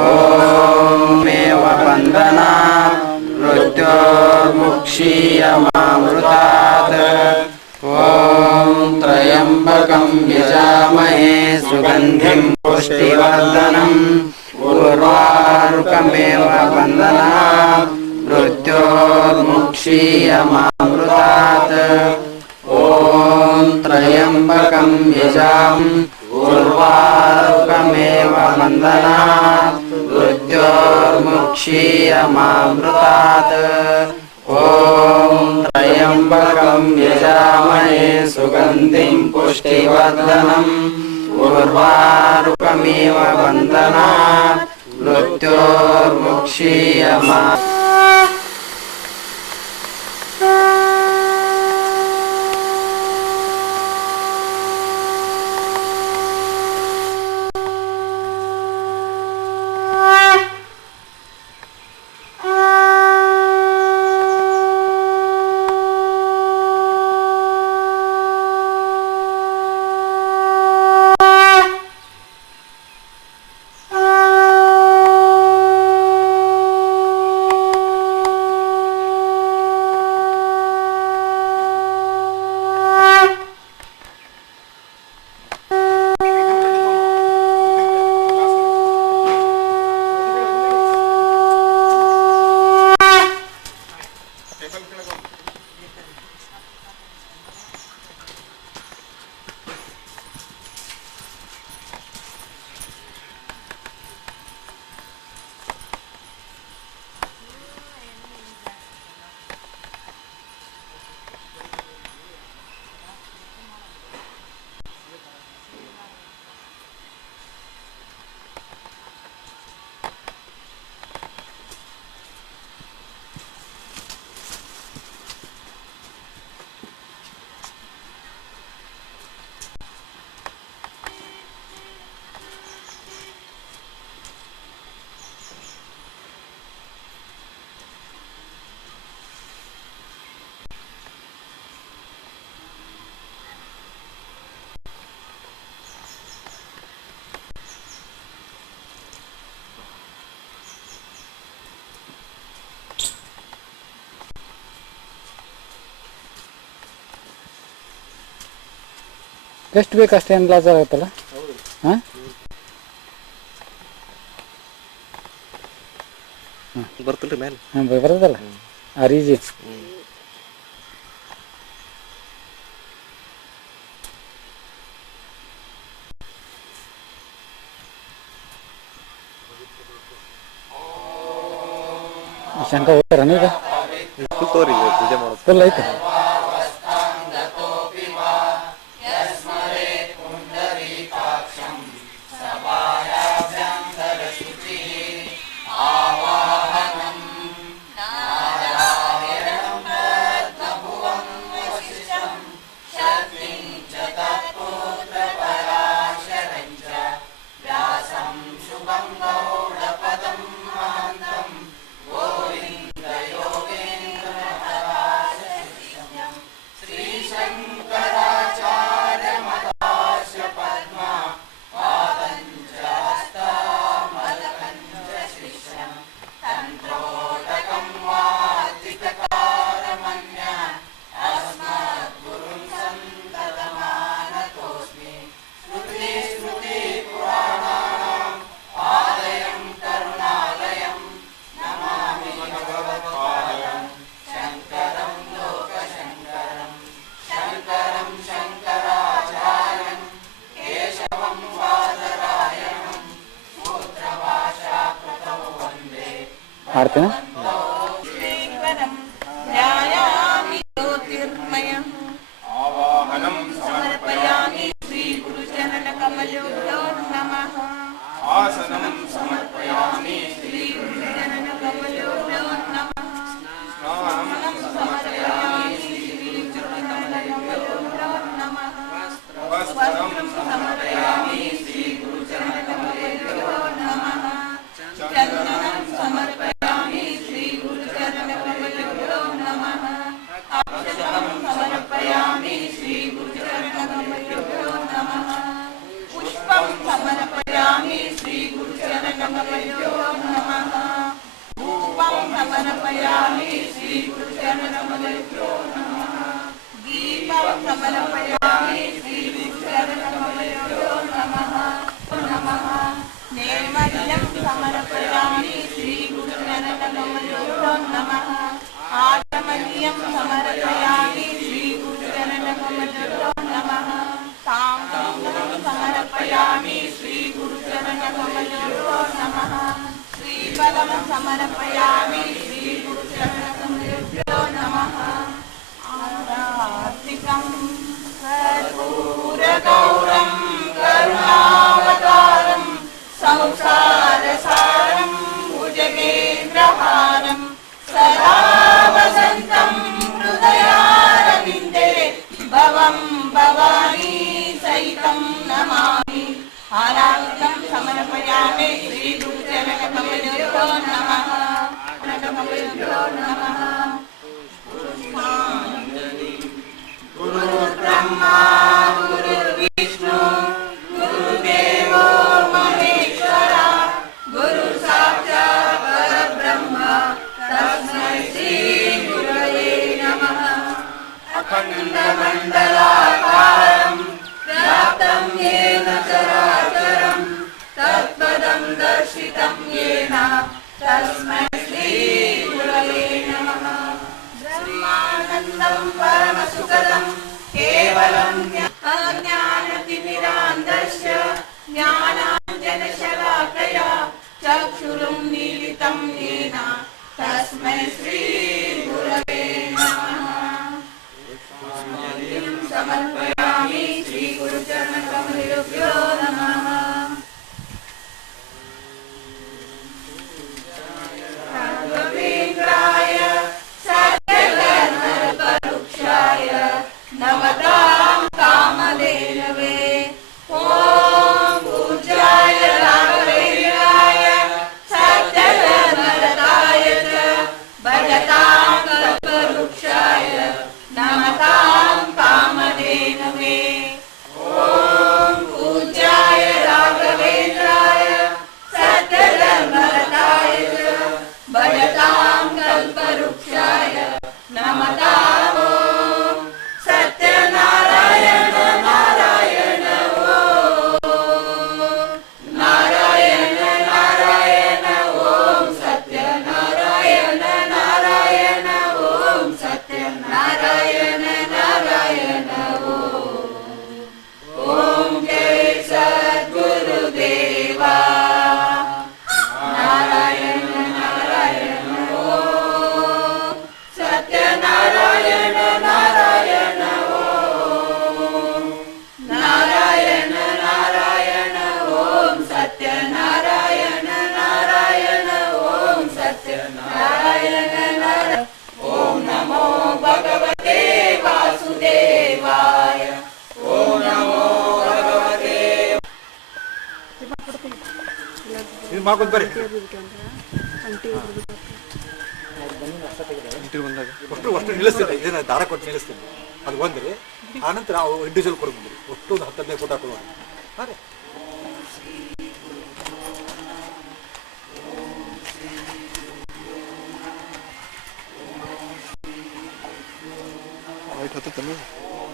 ओमेव बन्धनात् मृत्योर्मुक्षीयमामृतात् ॐ त्र्यम्बकं यजामहे सुगन्धिं पुष्टिवर्धनम् उर्वारुकमेव बन्धनात् मृत्योर्मुक्षीयमामृतात् ॐ त्र्यम्बकं यजामहे उर्वारुकमेव बन्धनात् मृत्योर्मुक्षीयमामृतात् ॐ त्र्यम्बकं यजामहे सुगन्धिं पुष्टिवर्धनम् उर्वारुकमेव बन्धनात् मृत्योर्मुक्षीयमामृतात् ಎಷ್ಟು ಬೇಕು ಅಷ್ಟೇ ಏನು ಲಾಸ್ ಆಗುತ್ತಲ್ಲ. ಹಾಂ ಬರ್ತಲ್ರಿ ಮೇಲೆ. ಹಾಂ ಬರ್ತದಲ್ಲ ಅರೀಜಿ. ಶಂಕ ಹೋಗ್ತಾರ ಈಗ ತೋರಿ ಪೂಜೆ ಮಾಡೋದು ಫುಲ್ ಐತೆ. ಮಾಡ್ತೀನಿ. समर्पयामि श्रीगुरुचरणकमलेभ्यो नमः दीपं समर्पयामि श्रीगुरुचरणकमलेभ्यो नमः नमः नैवेद्यं समर्पयामि श्रीगुरुचरणकमलेभ्यो नमः आचमनीयं समर्पयामि श्रीगुरुचरणकमलेभ्यो नमः ताम्बूलं समर्पयामि श्रीगुरुचरणकमलेभ्यो नमः श्रीफलं समर्पयामि श्रीगुरुचरणकमलेभ्यो नमः आराधितं कर्पूरगौरं करुणावतारं संसारसारं भुजगेन्द्रहारं सदा वसन्तं हृदयारविन्दे भवं भवानी सहितं नमामि आराधितं समर्पयामि श्रीगुरुचरणकमलेभ्यो नमः चरणकमलेभ्यो नमः गुरुर्ब्रह्मा गुरुर्विष्णु गुरुदेवो महेश्वरा गुरुसाक्षात् परब्रह्म तस्मै श्रीगुरवे नमः अखण्डमण्डलाकारं व्याप्तं येन चराचरं तत्पदं दर्शितं येन तस्मै श्रीगुरवे नमः ब्रह्मानन्दं परमसुखदं केवलं अज्ञानतिमिरान्धस्य ज्ञानाञ्जनशलाकया चक्षुरुन्मीलितं येन तस्मै श्रीगुरवे नमः समर्पयामि श्रीगुरुचरणकमलेभ्यो नमः राघवेन्द्राय सत्यधर्मपरुक्षाय नमतां कामधेनवे ॐ पूज्याय राघवेन्द्राय सत्यधर्मरताय च भजतां कल्पवृक्षाय नमतां कामधेनवे ॐ पूज्याय राघवेन्द्राय सत्यधर्मरताय च भजतां कल्पवृक्षाय नमतां सत्यनारायण नारायण ॐ नारायण नारायण ॐ सत्यनारायण नारायण ॐ सत्यनारायण नारायण ॐ जय सद्गुरुदेवा नारायण नारायण ॐ सत्यनारायण नारायण ॐ नारायण नारायण ॐ सत्यनारायण नारायण ॐ सत्यनारायण नारायण ॐ नमो भगवते वासुदेवाय ॐ नमो भगवते ಇದು ಮಾಡ್ಕೊಂಡು ಬರ್ರಿ ಅಷ್ಟು ನಿಲ್ಲಿಸ್ತೀನಿ ಇದನ್ನ ದಾರ ಕೊಟ್ಟು ನಿಲ್ಲಿಸ್ತೀನಿ ಅದು ಒಂದ್ರಿ ಆನಂತರ ಇಂಡಿವಿಜುವಲ್ ಕೊಡ್ಬಿಡ್ರಿ ಒಟ್ಟು ಒಂದು 10-15 ಫೋಟೋ ಹಾಕೊಳ್ಳೋಣ ಹಾಂ ರೀ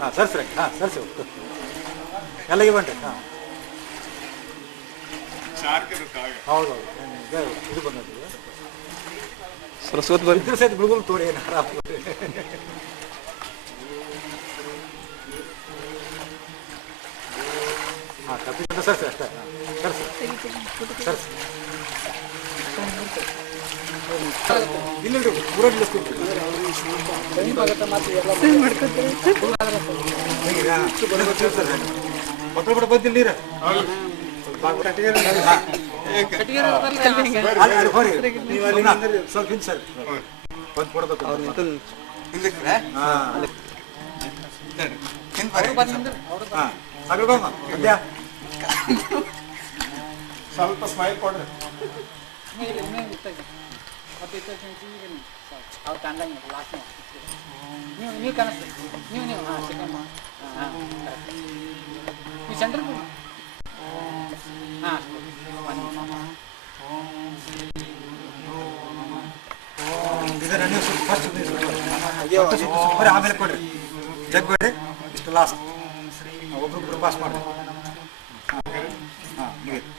ಹಾಂ ಸರ್ಸ್ರಿ ಹಾಂ ಸರ್ಸಿ ಎಲ್ಲಗೆ ಬನ್ರಿ ಹಾಂ ಹೌದೌದು ಇದು ಬಂದದ್ದು ಸರಸ್ವತಿ ಬರೀ ಇದ್ರ ಸಹಿತ ಬಿಡುಗಲು ತೋರಿ ಏನು ಹಾಂ ಕಪ್ಪಿ ಸರ್ಸಿ ಅಷ್ಟೇ ಸರ್ಸಿ ಸರ್ಸಿ ಇಲ್ಲ ಪೂರ ನಿಲ್ಲಿಸ್ತೀನಿ ಮಕ್ಕಳು ಕೂಡ ಬಂದಿಲ್ಲ ನೀರು ಸ್ವಲ್ಪ ಹಿಂದೆ ಸರ್ ಬಂದು ಕೊಡ್ಬೇಕು ಸ್ವಲ್ಪ ಸ್ಮೈಲ್ ಕೊಡ್ರಿ ನೀವು ಕಾಣಿಸ್ತೀರಿ ನೀವು ಹಾಂ ಸೆಕೆಂಡ್ ಹಾಂ ನೀವು ಸೆಂಟ್ರ್ ಹಾಂ ಇದನ್ನ ನೀವು ಫಸ್ಟ್ ಬರೀ ಆಮೇಲೆ ಕೊಡ್ರಿ ಜಗ್ಬೇಡ್ರಿ ಇಷ್ಟು ಲಾಸ್ಟ್ ಒಬ್ರೊಬ್ರು ಪಾಸ್ ಮಾಡಿ ಹಾಂ ಮುಗೀತು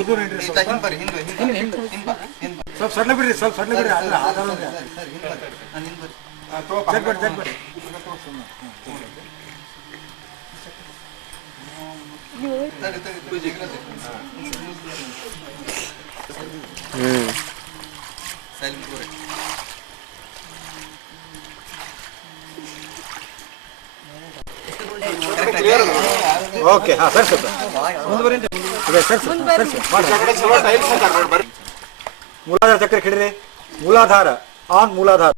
ದೂರ ಇಡ್ರಿ ಸ್ವಲ್ಪ ಸಡ್ಲ ಬಿಡ್ರಿ ಅಲ್ಲ ಜಗ್ಬೇಡಿ ಓಕೆ ಹಾಂ ಸರಿ ಸ್ವಲ್ಪ ಮುಂದುವರಿ ಮೂಲಾಧಾರ ಚಕ್ರ ಹಿಡ್ರಿ ಮೂಲಾಧಾರ ಆನ್ ಮೂಲಾಧಾರ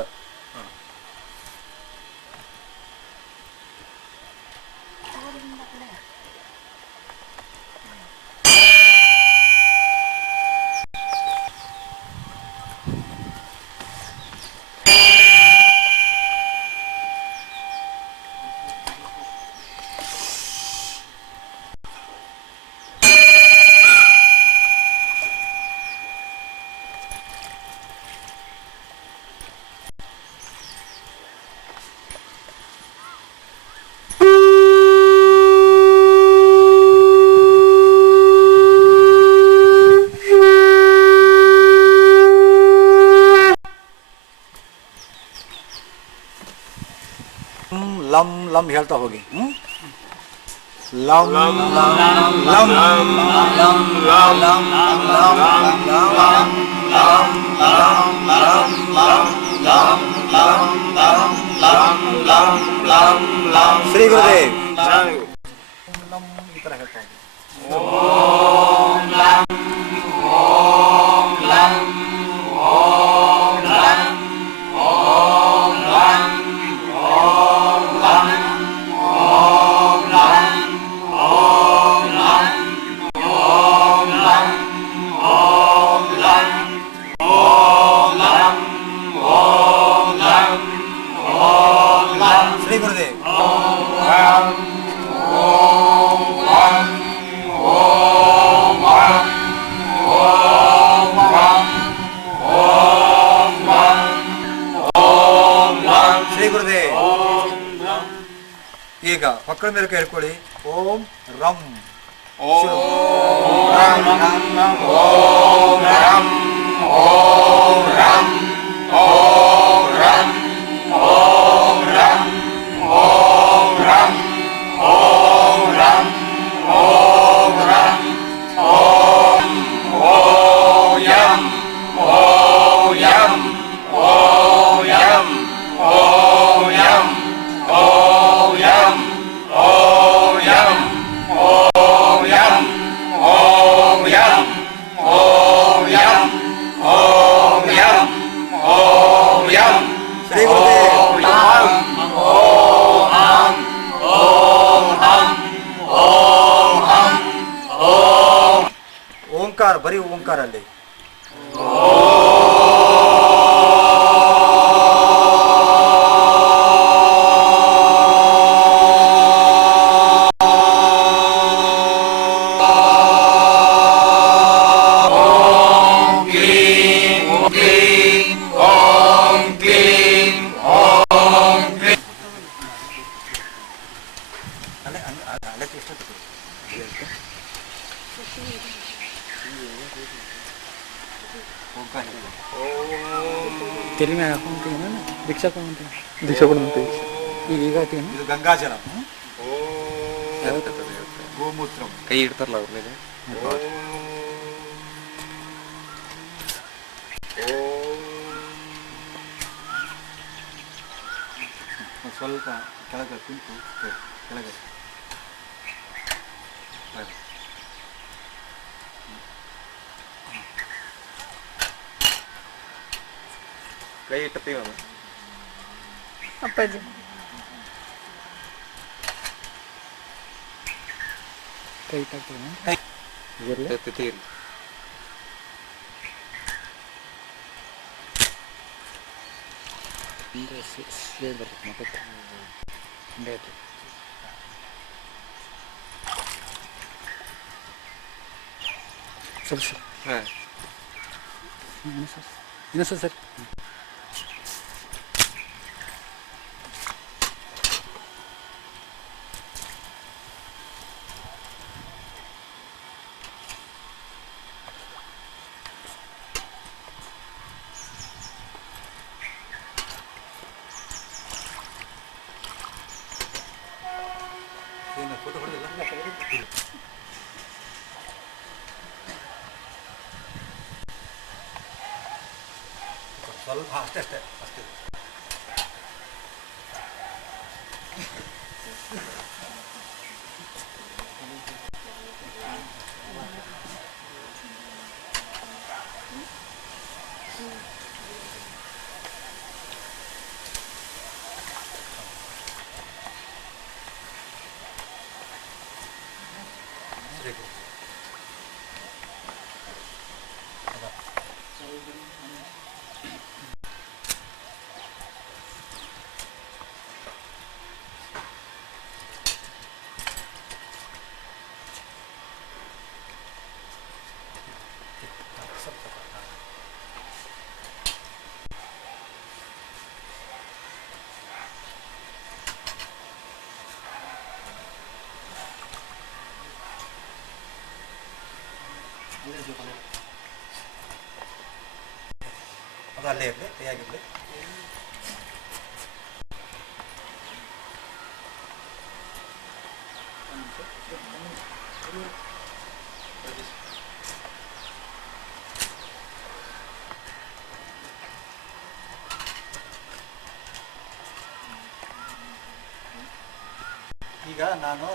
ಲಂ ಲಂ ಹೇಳ್ತಾ ಹೋಗಿ ಲಂ ಲಂ ಲಂ ಶ್ರೀ ಗುರುದೇವ್ ಈ ತರ ಹೇಳ್ತಾ ಹೋಗಿ ಶ್ರೀ ಗುರುದೇವ್ ಶ್ರೀ ಗುರುದೇವ್ ಈಗ ಮಕ್ಕಳ ಮೇಲೆ ಕೈ ಹಿಡ್ಕೊಳ್ಳಿ ಓಂ ರಂ ಓಂಕಾರ ಬರೀ ಓಂಕಾರ ಅಲ್ಲಿ ತೆಲಿ ಮ್ಯಾಗ ಹಾಕೊಂತೀನಿ ದೀಕ್ಷಾ ಕೊಡುವಂತೆ ಈಗ ಇದು ಗಂಗಾಜಲ ಗೋಮೂತ್ರ ಕೈ ಇಡ್ತಾರಲ್ಲ ಅವ್ರ ಮೇಲೆ ಸ್ವಲ್ಪ ಕೆಳಗೆ ಕುಂತು ಕೆಳಗೆ ಕೈ ಇಟ್ಟತೀವ ಅಪ್ಪಾಜಿ ಕೈ ಇಟ್ಟಾಗ್ತದೆ ಎತ್ತೀರಿ ಸ್ಲೇಟ್ ಬರ್ತದೆ ಮತ್ತೆ ಹಿಂಗೆ ಆಯ್ತು ಸ್ವಲ್ಪ ಹಾಂ ಇನ್ನೊಂದು ಸರ್ ಫೋಟೋ ಹೊಡೆದಿಲ್ಲ ಸ್ವಲ್ಪ ಅಷ್ಟೇ ಅಷ್ಟೇ ಅಷ್ಟೇ. ಅದು ಅಲ್ಲೇ ಇರಲಿ, ಕೈಯಾಗಿರಲಿ. ಈಗ ನಾನು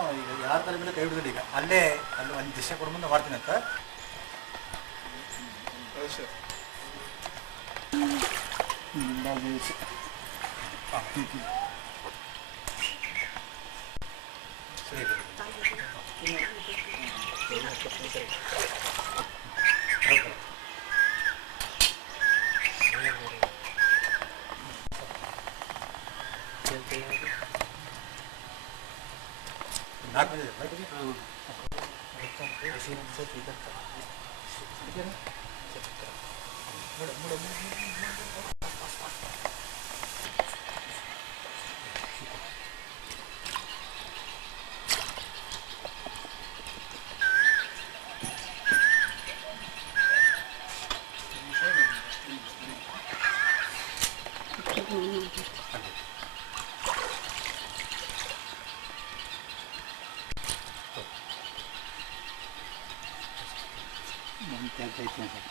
ಯಾರ ತರ ಮೇಲೆ ಕೈ ಹಿಡಿದಿಲ್ಲ. ಈಗ ಅಲ್ಲೇ ಅಲ್ಲಿ ಒಂದು ದಿಶೆ ಕೊಡ ಮುಂದೆ ಮಾಡ್ತೀನಿ ಅಂತ. ಸರಿ ನಾಲ್ಕು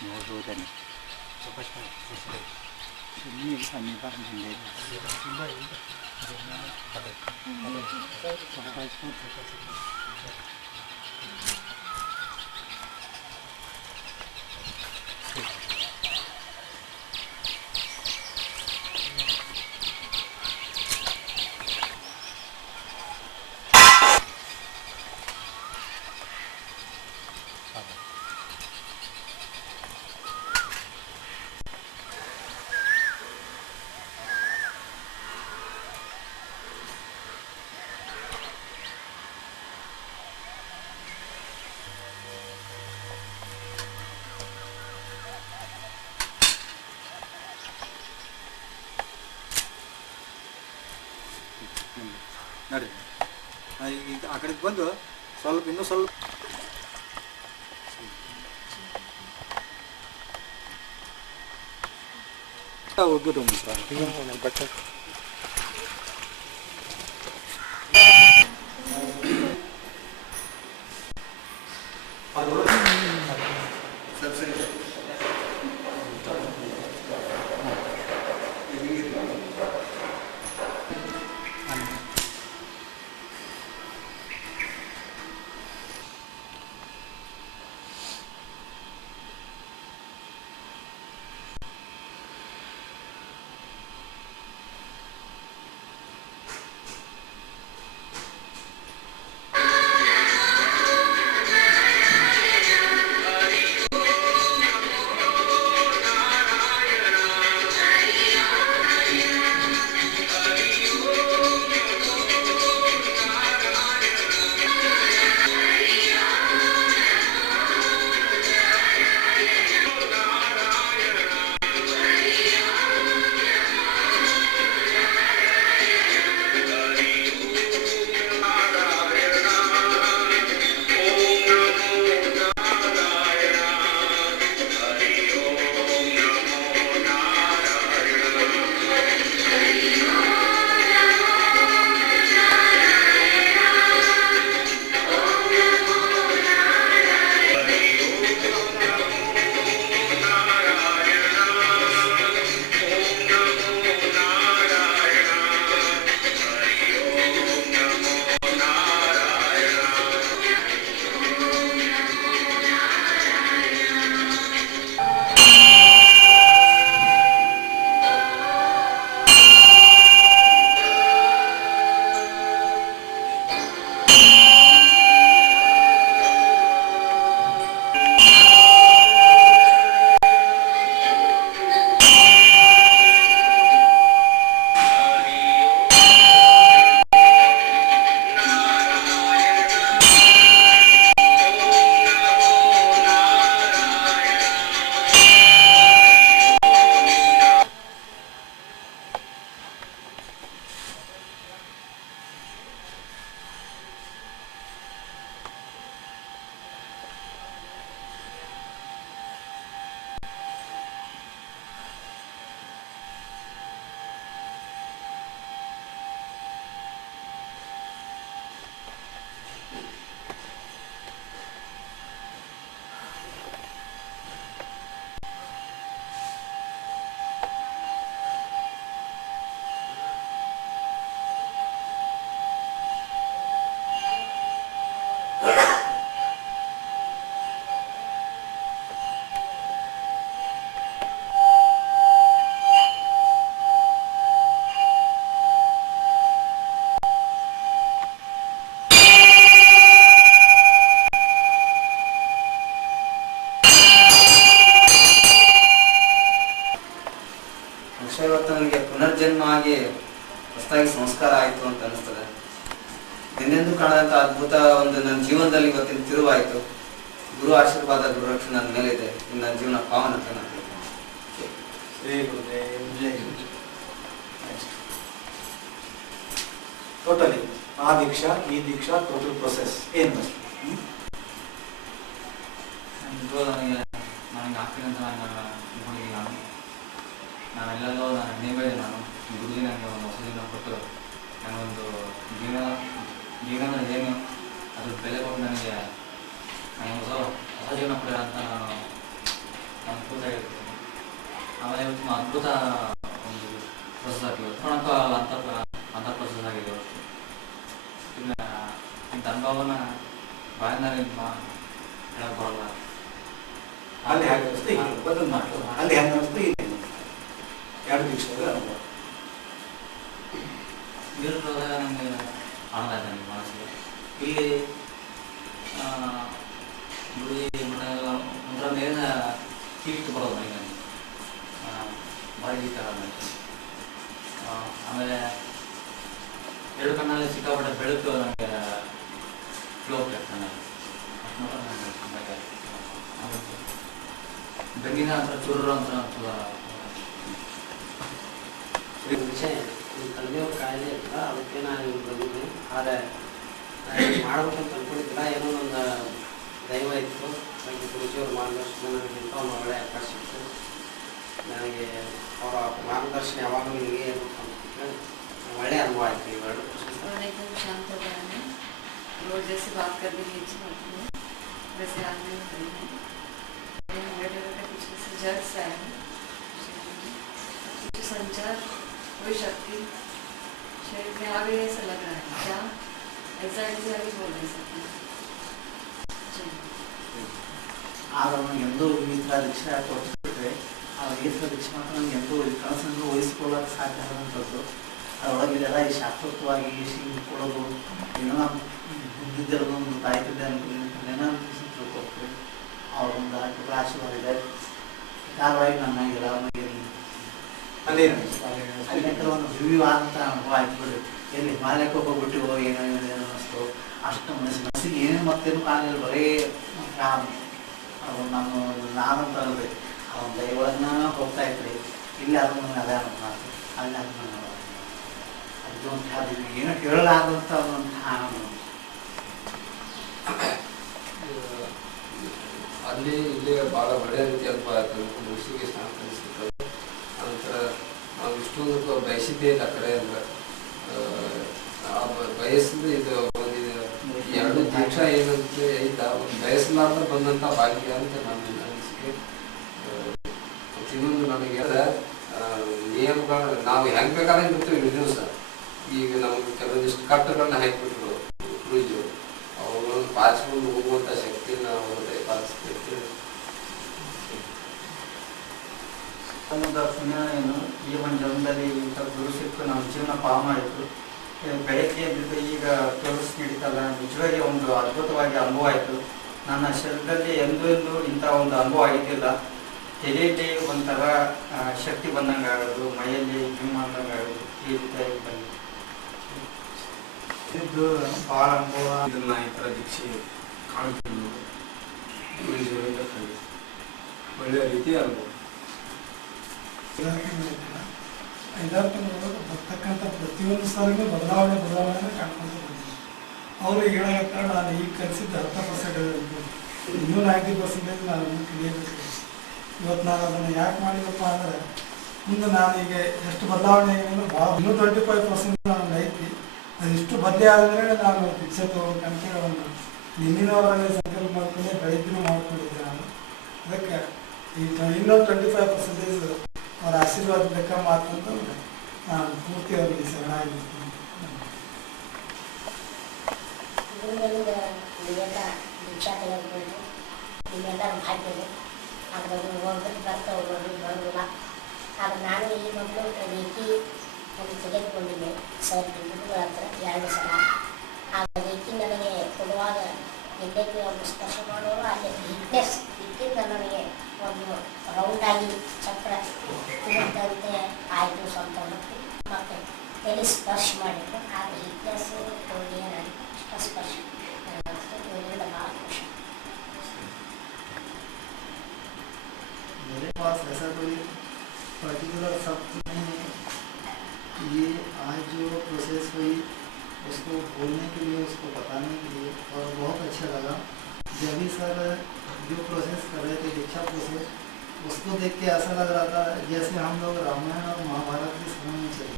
ನೋಡ್ಬೋದನ್ನು ನೋಡಿರಿ. ಈಗ ಆ ಕಡೆಗೆ ಬಂದು ಸ್ವಲ್ಪ ಇನ್ನೂ ಸ್ವಲ್ಪ ಹೋಗ್ಬೋದು ಬಟ್ಟೆ ಅದ್ಭುತ ಒಂದು ನನ್ನ ಜೀವನದಲ್ಲಿ ಇವತ್ತಿನ ತಿರುವಾಯಿತು. ಗುರು ಆಶೀರ್ವಾದ ಗುರು ರಕ್ಷಣೆ ನನ್ನ ಮೇಲಿದೆ. ಇನ್ನು ನನ್ನ ಜೀವನ ಪಾವನ ಅಂತ ನಾನು ಟೋಟಲಿ ಆ ದೀಕ್ಷಾ ಈ ದೀಕ್ಷಾ ಟೋಟಲ್ ಪ್ರೊಸೆಸ್ ಏನು ನನಗೆ ಆಗ್ತಿದಂತ ನಾನೆಲ್ಲೋ ನಾನು ನೇಮಿದೆ. ನಾನು ಗುರುಜಿ ನನಗೆ ಒಂದು ಹೊಸ ಜೀವನ ಕೊಟ್ಟು ನನಗೊಂದು ಜೀವನ ಏನು ಅದ್ರ ಬೆಲೆ ಕೊಟ್ಟು ನನಗೆ ಹೊಸ ಜೀವನ ಕೊಡ ಅಂತ ನಾನು ಅದ್ಭುತ ಹೇಳ್ತೀನಿ. ಆಮೇಲೆ ತುಂಬ ಅದ್ಭುತ ಒಂದು ಪ್ರೊಸೆಸ್ ಆಗಿದೆ. ಅಂತ ಪ್ರೊಸೆಸ್ ಆಗಿದೆ. ಇನ್ನು ಇಂಥ ಅನುಭವನ ಬಾಯಿಂದ ಹೇಳಕ್ ಬರಲ್ಲ. ಅಲ್ಲಿ ಹೇಗೆ ಅನಿಸ್ತು ಅಲ್ಲಿ ಹೆಂಗೆ ಅನಿಸ್ತು ಎರಡು ದೀಕ್ಷೆಗಳ ಅನುಭವ ನೀರಿರೋದಾಗ ನನಗೆ ಆನಂದ ಆಯ್ತು ನನಗೆ ಮನಸ್ಸಿಗೆ. ಇಲ್ಲಿ ಗುಡಿ ಒಂಥರ ಮೇಲಿನ ಕೀಲಿಕ್ಕೆ ಬರೋದು ನನಗೆ ಭಾರಿ ಗೀತ ನನಗೆ. ಆಮೇಲೆ ಎರಡು ಕಣ್ಣಲ್ಲಿ ಸಿಕ್ಕಾಪಟ್ಟೆ ಬೆಳಕು ನನಗೆ ಫ್ಲೋ ಆಗ್ತದೆ ನನಗೆ. ಅಷ್ಟು ಮಾತ್ರ ನನಗೆ ಬೆಂಗಿನ ಹತ್ರ ಚೂರು ಅಂತ ಕಲಿಯೋ ಕಾಯಿಲೆ ಇರ್ತದ, ಅದಕ್ಕೆ ನಾನು ಇವ್ರು ಬಂದಿದ್ದೆ. ಆದರೆ ಮಾಡ್ಬೇಕಂತ ಅನ್ಕೊಂಡಿದ್ದಿಲ್ಲ. ಏನೋ ಒಂದು ದೈವ ಇತ್ತು, ನನಗೆ ಗುರುಜಿಯವ್ರ ಮಾರ್ಗದರ್ಶನ ನನಗೆ ಇಂಥ ಒಂದು ಒಳ್ಳೆಯ ಅವಕಾಶ ಇತ್ತು. ನನಗೆ ಅವರ ಮಾರ್ಗದರ್ಶನ ಯಾವಾಗಲೂ ನಿಮಗೆ ಒಳ್ಳೆಯ ಅನುಭವ ಆಯಿತು. ಇವೆರಡು एकदम शांत हो गया है. रोज जैसे बात करने की इच्छा होती है वैसे आज नहीं हुई है. हमारे का पीछे से जग से आए हैं. कुछ संचार कोई शक्ति शरीर में आ गई ऐसा लग रहा है. क्या एग्जैक्टली अभी बोल नहीं सकते. ಆಗ ನನಗೆ ಎಂದೂ ಈ ಥರ ದೀಕ್ಷೆ ಕೊಟ್ಟಿಬಿಟ್ರೆ ಆ ಈ ಥರ ದೀಕ್ಷೆ ಮಾತ್ರ ನನಗೆ ಎಂದೂ ಕನಸನ್ನು ವಹಿಸ್ಕೊಳ್ಳೋಕೆ ಸಾಧ್ಯ ಆದಂಥದ್ದು. ಅದರೊಳಗಿದೆಲ್ಲ ಈ ಶಾಸ್ತ್ರೋಕ್ತವಾಗಿ ಕೊಡೋದು ಏನೋ ಹಿಂದಿದ್ದಿರೋದು ಒಂದು ತಾಯ್ತಿದ್ದೆ ಅನ್ಕೊಂಡೇನೋ ತಿಳ್ಕೊಳ್ತೀವಿ. ಅವ್ರೊಂದು ಆಟದ ಆಶೀರ್ವಾದ ಇದೆ. ಕಾರವಾಗಿ ನನ್ನ ಎಲ್ಲರಿಗೆ ಅಲ್ಲಿ ಕೆಲವೊಂದು ದಿವ್ಯವಾದಂಥ ಅನುಭವ ಆಯ್ತು ಬಿಡಿ. ಎಲ್ಲಿ ಹಿಮಾಲಯಕ್ಕೆ ಹೋಗ್ಬಿಟ್ಟಿವೋ ಏನೋ ಏನೋ ಅನ್ನಿಸ್ತು. ಅಷ್ಟು ಮನಸ್ಸಿಗೆ ಏನೇನು ಮತ್ತೇನು ಕಾಣಿಲ್ಲ, ಬರೀ ನಾನಂತ ಅಲ್ರಿ ಆ ಒಂದು ದೈವಗಳನ್ನ ಹೋಗ್ತಾ ಇದ್ರಿ. ಇಲ್ಲಿ ಅದನ್ನು ನನಗೆ ಅದೇ ಅನುಭವ ಅಲ್ಲಿ ಅದನ್ನು ಅದು ಏನೋ ಹೇಳಲಾದಂಥ ಒಂದು ಅಲ್ಲಿ ಇಲ್ಲಿ ಭಾಳ ಒಳ್ಳೆಯ ರೀತಿ ಅನುಭವ ಆಯ್ತು. ಮನಸ್ಸಿಗೆ ಶಾಂತ ಅನಿಸ್ತದೆ. ನಂತರ ನಾವು ಇಷ್ಟೊಂದು ಬಯಸಿದ್ದೇ ಇಲ್ಲ ಆ ಕಡೆ ಅಂದ್ರೆ ಬಯಸಿದ ಇದು ಒಂದು ಎರಡು ದೀಕ್ಷಾ ಏನಂತೆ ಐತಾ ಒಂದು ಬಯಸಲಾರ್ದ ಬಂದಂಥ ಭಾಗ್ಯ ಅಂತ ನನ್ನ ಅನಿಸಿಕೆ. ಇನ್ನೊಂದು ನನಗೆ ನಿಯಮಗಳು ನಾವು ಹೆಂಗೆ ಬೇಕಾದ್ರೆ ಇರ್ತೀವಿ ಇಷ್ಟು ದಿವಸ. ಈಗ ನಮ್ಗೆ ಕೆಲವೊಂದಿಷ್ಟು ಕಟ್ಟುಗಳನ್ನ ಹಾಕಿಬಿಟ್ರು ಗುರುಜಿ. ಅವುಗಳನ್ನು ಪಾಲಿಸ್ಕೊಂಡು ಹೋಗುವಂಥ ಶಕ್ತಿನ ಅವ್ರದ್ದೇ ಪಾಲಿಸ್ಬೇಕು. ಸಮುದ್ರ ಪುಣ್ಯ ಏನು ಈ ಒಂದು ಜನ್ಮದಲ್ಲಿ ಇಂಥ ಗುರು ಸಿಕ್ಕು ನಮ್ಮ ಜೀವನ ಪಾವನ ಆಯಿತು. ಬೆಳಗ್ಗೆ ಎದ್ದಿದ್ದು ಈಗ ಕೆಲಸ ನಡೀತಲ್ಲ, ನಿಜವಾಗಿ ಒಂದು ಅದ್ಭುತವಾಗಿ ಅನುಭವ ಆಯಿತು. ನನ್ನ ಶರೀರದಲ್ಲಿ ಎಂದೂ ಇಂಥ ಒಂದು ಅನುಭವ ಆಗಿದ್ದಿಲ್ಲ. ತಲೆಯಲ್ಲಿ ಒಂಥರ ಶಕ್ತಿ ಬಂದಂಗೆ ಆಗೋದು, ಮೈಯಲ್ಲಿ ಜಿಮ್ ಅಂದಂಗೆ ಆಗೋದು, ಈ ರೀತಿಯಾಗಿ ಬಂದು ಇದು ಭಾಳ ಅನುಭವ. ಇದನ್ನ ಈ ಥರ ದೀಕ್ಷೆ ಕಾಣ್ತಿದ್ದು ಒಳ್ಳೆಯ ರೀತಿಯ ಅನುಭವ. ಐದಾರು ಬರ್ತಕ್ಕಂಥ ಪ್ರತಿಯೊಂದು ಸಾರಿಗೂ ಬದಲಾವಣೆ ಕಾಣ್ಕೊಂಡು ಬಂದಿದ್ದೀನಿ. ಅವರು ಹೇಳಕತ್ತಾರ ನಾನು ಈಗ ಕಲಿಸಿದ್ದು 10% ಇನ್ನೂ 90% ನಾನು ಕಲಿಯಬೇಕು. ಇವತ್ತು ನಾನು ಅದನ್ನು ಯಾಕೆ ಮಾಡಿದಪ್ಪ ಅಂದರೆ ಮುಂದೆ ನಾನು ಈಗ ಎಷ್ಟು ಬದಲಾವಣೆ ಅಂದರೆ ಭಾಳ ಇನ್ನೂ 25% ನಾನು ಐತಿ. ಅದಿಷ್ಟು ಬದಲಿ ಆದರೆ ನಾನು ದೀಕ್ಷೆ ತಗೋಬೇಕಂತೇಳಿ ಒಂದು ನಿನ್ನಿನವರಲ್ಲಿ ಸಂಕಲ್ಪ ಮಾಡ್ಕೊಂಡೆ ಬೆಳಗ್ಗಿನೂ ಮಾಡ್ಕೊಂಡಿದ್ದೆ ನಾನು. ಅದಕ್ಕೆ ಈಗ ಇನ್ನೊಂದು 25% ಅವ್ರ ಆಶೀರ್ವಾದ ಬೇಕಾ ಮಾತಂತ ನಾನು ಪೂರ್ತಿ ಅವರಿಗೆ ಶರಣಾಗಿರ್ತೀನಿ. ದೀಕ್ಷಾ ತೆಗೆದುಕೊಂಡು ಇಲ್ಲೆಲ್ಲ ಭಾಗ್ಯದೆ ಅದ್ರಲ್ಲಿ ಹೋಗ್ಬಿಟ್ಟು ಬರ್ತಾ ಹೋಗೋದು ಬರೋದಿಲ್ಲ. ಆದರೆ ನಾನು ಈ ಮೊದಲು ರೇಖಿ ಅಲ್ಲಿ ತೆಗೆದುಕೊಂಡಿದ್ದೆ ಸರ್ ಗುರುಗಳ ಹತ್ರ 2 ಸಲ. ಆ ರೇಖಿ ನನಗೆ ಕೊಡುವಾಗ ಎಲ್ಲೆಲ್ಲಿ ಅವರು ಸ್ಪರ್ಶ ಮಾಡೋರು ಅಲ್ಲಿ ವೀಕ್ನೆಸ್ ಇದರಿಂದ ನನಗೆ ಒಂದು ರೌಂಡಾಗಿ ಚಕ್ರ ತಿರುಗಂತೆ ಆಯಿತು ಸ್ವಲ್ಪ ಮತ್ತು ಮತ್ತೆ ಎಲ್ಲಿ ಸ್ಪರ್ಶ ಮಾಡಿದ್ರು ಆ ವೀಕ್ನೆಸ್ ಏನಾಗಿ ಸ್ಪರ್ಶ मेरे पास ऐसा कोई पर्टिकुलर शब्द नहीं है। ये आज जो प्रोसेस हुई उसको बोलने के लिए, उसको बताने के लिए, और बहुत अच्छा लगा। जब भी सर जो प्रोसेस कर रहे थे दीक्षा प्रोसेस, उसको देख के ऐसा लग रहा था जैसे हम लोग रामायण और महाभारत के समय में चले।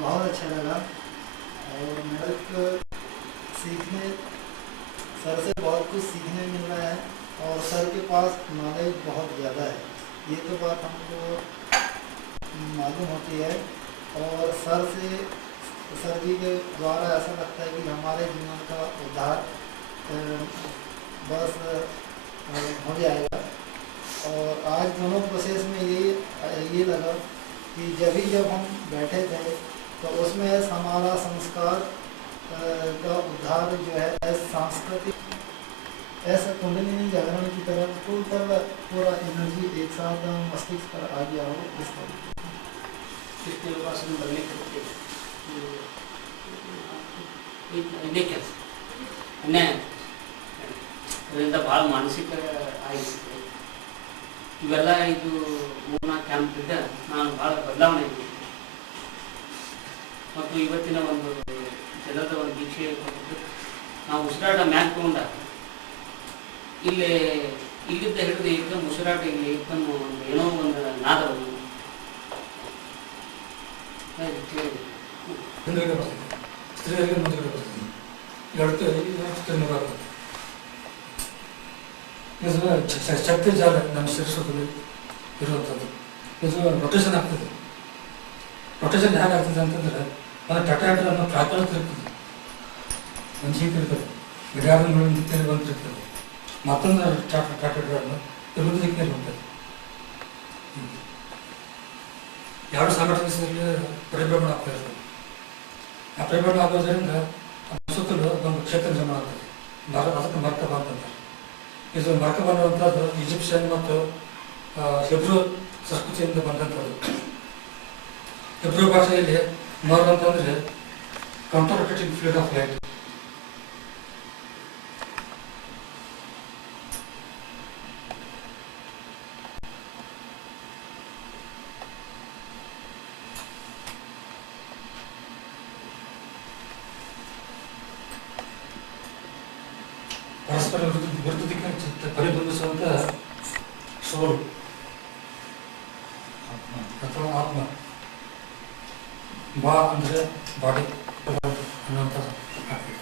बहुत अच्छा लगा। और मेरे को सीखने, सर से बहुत कुछ सीखने मिल रहा है, और सर के पास नॉलेज बहुत ज़्यादा है, ये तो बात हमको मालूम होती है। और सर जी के द्वारा ऐसा लगता है कि हमारे जीवन का उद्धार बस हो जाएगा। और आज दोनों प्रोसेस में ये लगा कि जब हम बैठे थे तो उसमें हमारा संस्कार का उद्धार जो है सांस्कृतिक ऐसा कुंडलिनी जागरण की तरफ पूरा एनर्जी एक साथ मस्तिष्क पर आ गया हो। इस तरह इसके उपासन बदले करते ಇದೇ ಕೆಲಸ ಅನ್ಯಾಯ ಅದರಿಂದ ಭಾಳ ಮಾನಸಿಕ ಆಗಿರುತ್ತೆ. ಇವೆಲ್ಲ ಇದು 3-4 ಕ್ಯಾಂಪಿಂದ ನಾನು ಭಾಳ ಬದಲಾವಣೆ ಆಗಿದೆ. ಮತ್ತು ಇವತ್ತಿನ ಒಂದು ಜನರದ ಒಂದು ದೀಕ್ಷೆ ಕೊಟ್ಟಿದ್ದು ನಾವು ಉಸಿರಾಟ ಮ್ಯಾಕ್ ತಗೊಂಡಾಗ ಇಲ್ಲಿದ್ದ ಹಿಡಿದು ಏಕದಮ್ ಉಸಿರಾಟ ಇಲ್ಲಿ ಏಕದಮ್ ಒಂದು ಏನೋ ಒಂದು ನಾದವನ್ನು ಹಿಂದುಗಡೆ ಬರ್ತೀನಿ, ಸ್ತ್ರೀಯರಿಗೆ ಮುಂದುಗಡೆ ಬರ್ತೀನಿ, ಬರ್ತದೆ. ಇದು ಶಕ್ತಿ ಜಾಲ ನಮ್ಮ ಶಿರಸ್ಸಲ್ಲಿ ಇರುವಂಥದ್ದು. ಇದು ರೊಟೇಷನ್ ಆಗ್ತದೆ. ರೊಟೇಷನ್ ಹೇಗೆ ಆಗ್ತದೆ ಅಂತಂದರೆ ಒಂದು ಟಟಾಟ ಅನ್ನೋ ಕಾಕಳ ತಿರುಗ್ತದೆ, ಮನುಷ್ಯ ತಿರುಗ್ತದೆ, ಗಡಿಯಾರದ ತಿರುಗಿ ಬಂದು ತಿರುಗ್ತದೆ, ಮತ್ತೊಂದು ಟಾಟಗಳನ್ನು ತಿರುಗಿ ದಿಕ್ಕಿನಲ್ಲಿ ಹೋಗ್ತದೆ. ಎರಡು ಸಂಘಟನೆ ಪರಿಭ್ರಮಣ ಆಗ್ತಾ ಇರ್ತದೆ. ಆ ಪರಿಭ್ರಮಣ ಆಗೋದ್ರಿಂದ ಸುತ್ತಲೂ ಒಂದು ಕ್ಷೇತ್ರ ಜಮಾ ಆಗ್ತದೆ. ಅದಕ್ಕೆ ಮರ್ಕಬ ಅಂತಂತಾರೆ. ಇದು ಮರ್ಕಬ ಅನ್ನುವಂಥದ್ದು ಈಜಿಪ್ಷಿಯನ್ ಮತ್ತು ಹೆಬ್ರೂ ಸಂಸ್ಕೃತಿಯಿಂದ ಬಂದಂಥದ್ದು. ಹೆಬ್ರೂ ಭಾಷೆಯಲ್ಲಿ ಮರ್ ಅಂತಂದರೆ counter rotating field of light. ಪರಸ್ಪರ ವಿರುದ್ಧ ದಿಕ್ಕಿನ ಪರಿಭ್ರಮಿಸುವಂಥ ಸೋಲು ಅಥವಾ ಆತ್ಮ. ಬಾ ಅಂದರೆ ಬಾಡಿ ಅನ್ನುವಂಥದ್ದು ಆಗ್ತದೆ.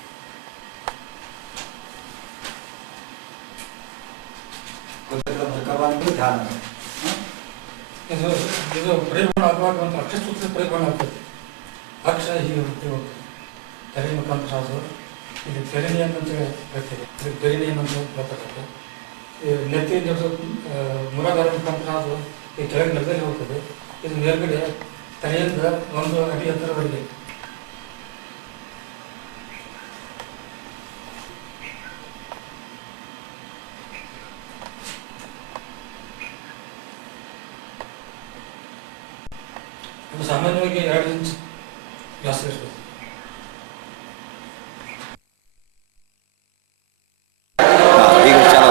ಇದು ಪರಿಭ್ರಮಣ ಆಗುವಾಗ ಒಂದು ಅಕ್ಷಸೂತ್ರ ಪರಿಭ್ರಮಣ ಆಗ್ತದೆ. ಅಕ್ಷ ಹೀಗೆ ಹೋಗ್ತದೆ, ತಲೆ ಮುಖಾಂತರ ಅದು ಇದು ಪೆರಿನಿಯಮ್ ಅಂತ ಹೇಳ್ತೇವೆ. ಇದು ಪೆರಿನಿಯಮ್ ಅಂತ ಬರ್ತಕ್ಕಂಥ ನೆತ್ತಿ ಮುರಾಧಾರ ಮುಖಾಂತರ ಅದು ಈ ಕೆಳಗೆ ನೆಲದಲ್ಲಿ ಹೋಗ್ತದೆ. ಇದು ಮೇಲ್ಗಡೆ ತಲೆಯಿಂದ 1 ಅಡಿ ಎತ್ತರವರೆಗೆ. ಇದು ಸಾಮಾನ್ಯವಾಗಿ 2 ಇಂಚ್ ವ್ಯಾಸ ಇರ್ತದೆ. ಈಗ ಚಾಲು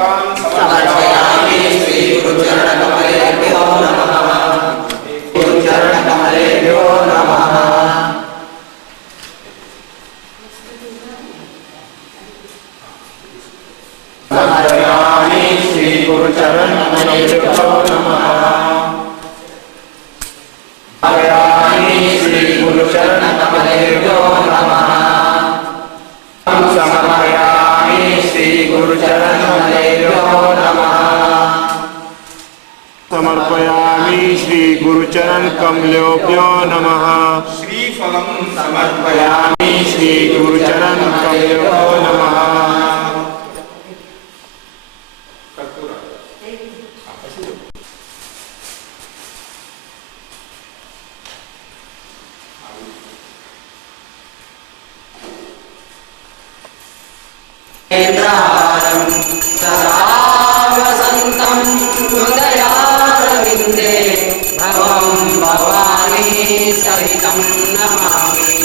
ಸಮರ್ಪಯಾಮಿ ಶ್ರೀ ಗುರುಚರಣಕಮಲೇಭ್ಯೋ ನಮಃ. ಗುರುಚರಣಕಮಲೇಭ್ಯೋ ನಮಃ. ಸಮರ್ಪಯಾಮಿ ಶ್ರೀ ಗುರುಚರಣಕಮಲೇಭ್ಯೋ ನಮಃ. ಸಮರ್ಪಯಾಮಿ ಶ್ರೀ ಗುರುಚರಣಕಮಲೇಭ್ಯೋ ನಮಃ. ಸಮರ್ಪಯಾಮಿ ಶ್ರೀ ಗುರುಚರಣಕಮಲೇಭ್ಯೋ ನಮಃ. समर्पयामि श्री गुरुचरण कमलेभ्यो नमः. श्रीफलं समर्पयामि श्री गुरुचरण कमलेभ्यो नमः. केन्द्रहारं सदा वसन्तं हृदयारविन्दे भवं भवानी सहितं नमामि.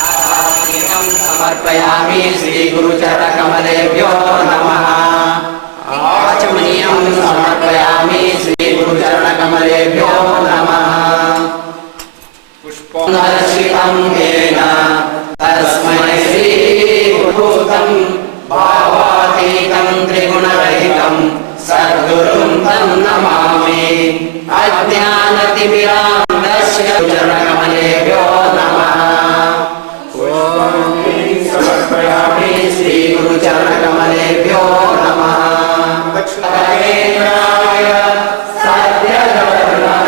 आराधनीयं समर्पयामि श्रीगुरुचरणकमलेभ्यो नमः. आचमनीयं समर्पयामि श्रीगुरुचरणकमलेभ्यो नमः. पुष्पं दर्शितं येन तस्मै श्रीगुरुतं भावातीतं त्रिगुणरहितं सद्गुरुं तं नमामि. अज्ञानतिमिरान्धस्य चरणकमलेभ्यो नमः. समर्पयामि श्रीगुरुचरणकमलेभ्यो नमः. दक्षिणेन्द्राय सत्यधर्मराय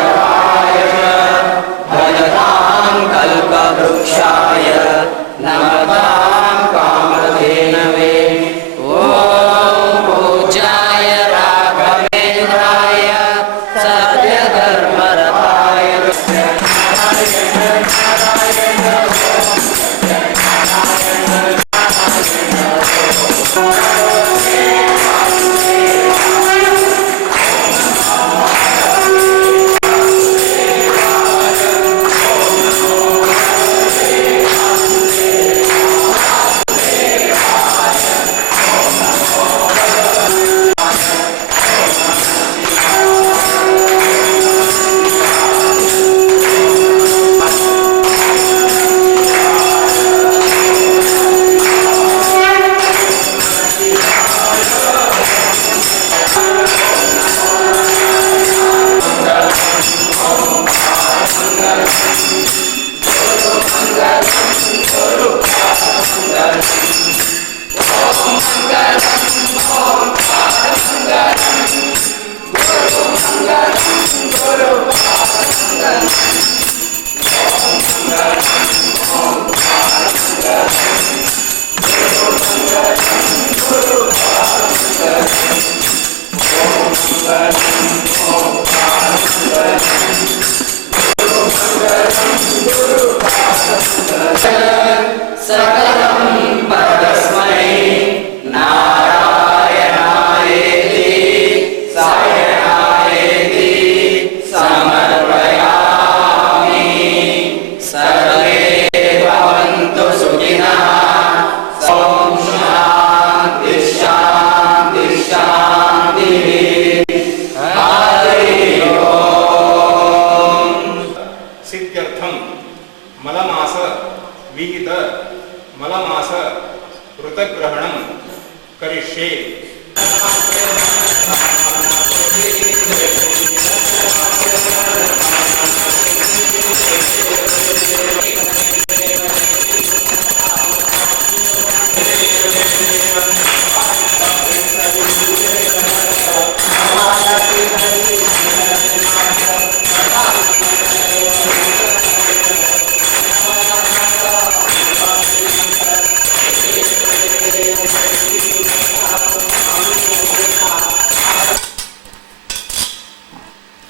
भजतां कल्पवृक्षाय नमतां कामधेनवे. पूज्याय राघवेन्द्राय सत्यधर्मरताय सकलं परस्मै नारायणायेति सायणायेति समर्पयामि. सर्वे भवन्तु सुखिनः. ॐ शान्ति शान्ति शान्तिः. हरि ओम्. सिद्ध्यर्थं मलमास विहित मलमास ऋतग्रहणं करिष्ये.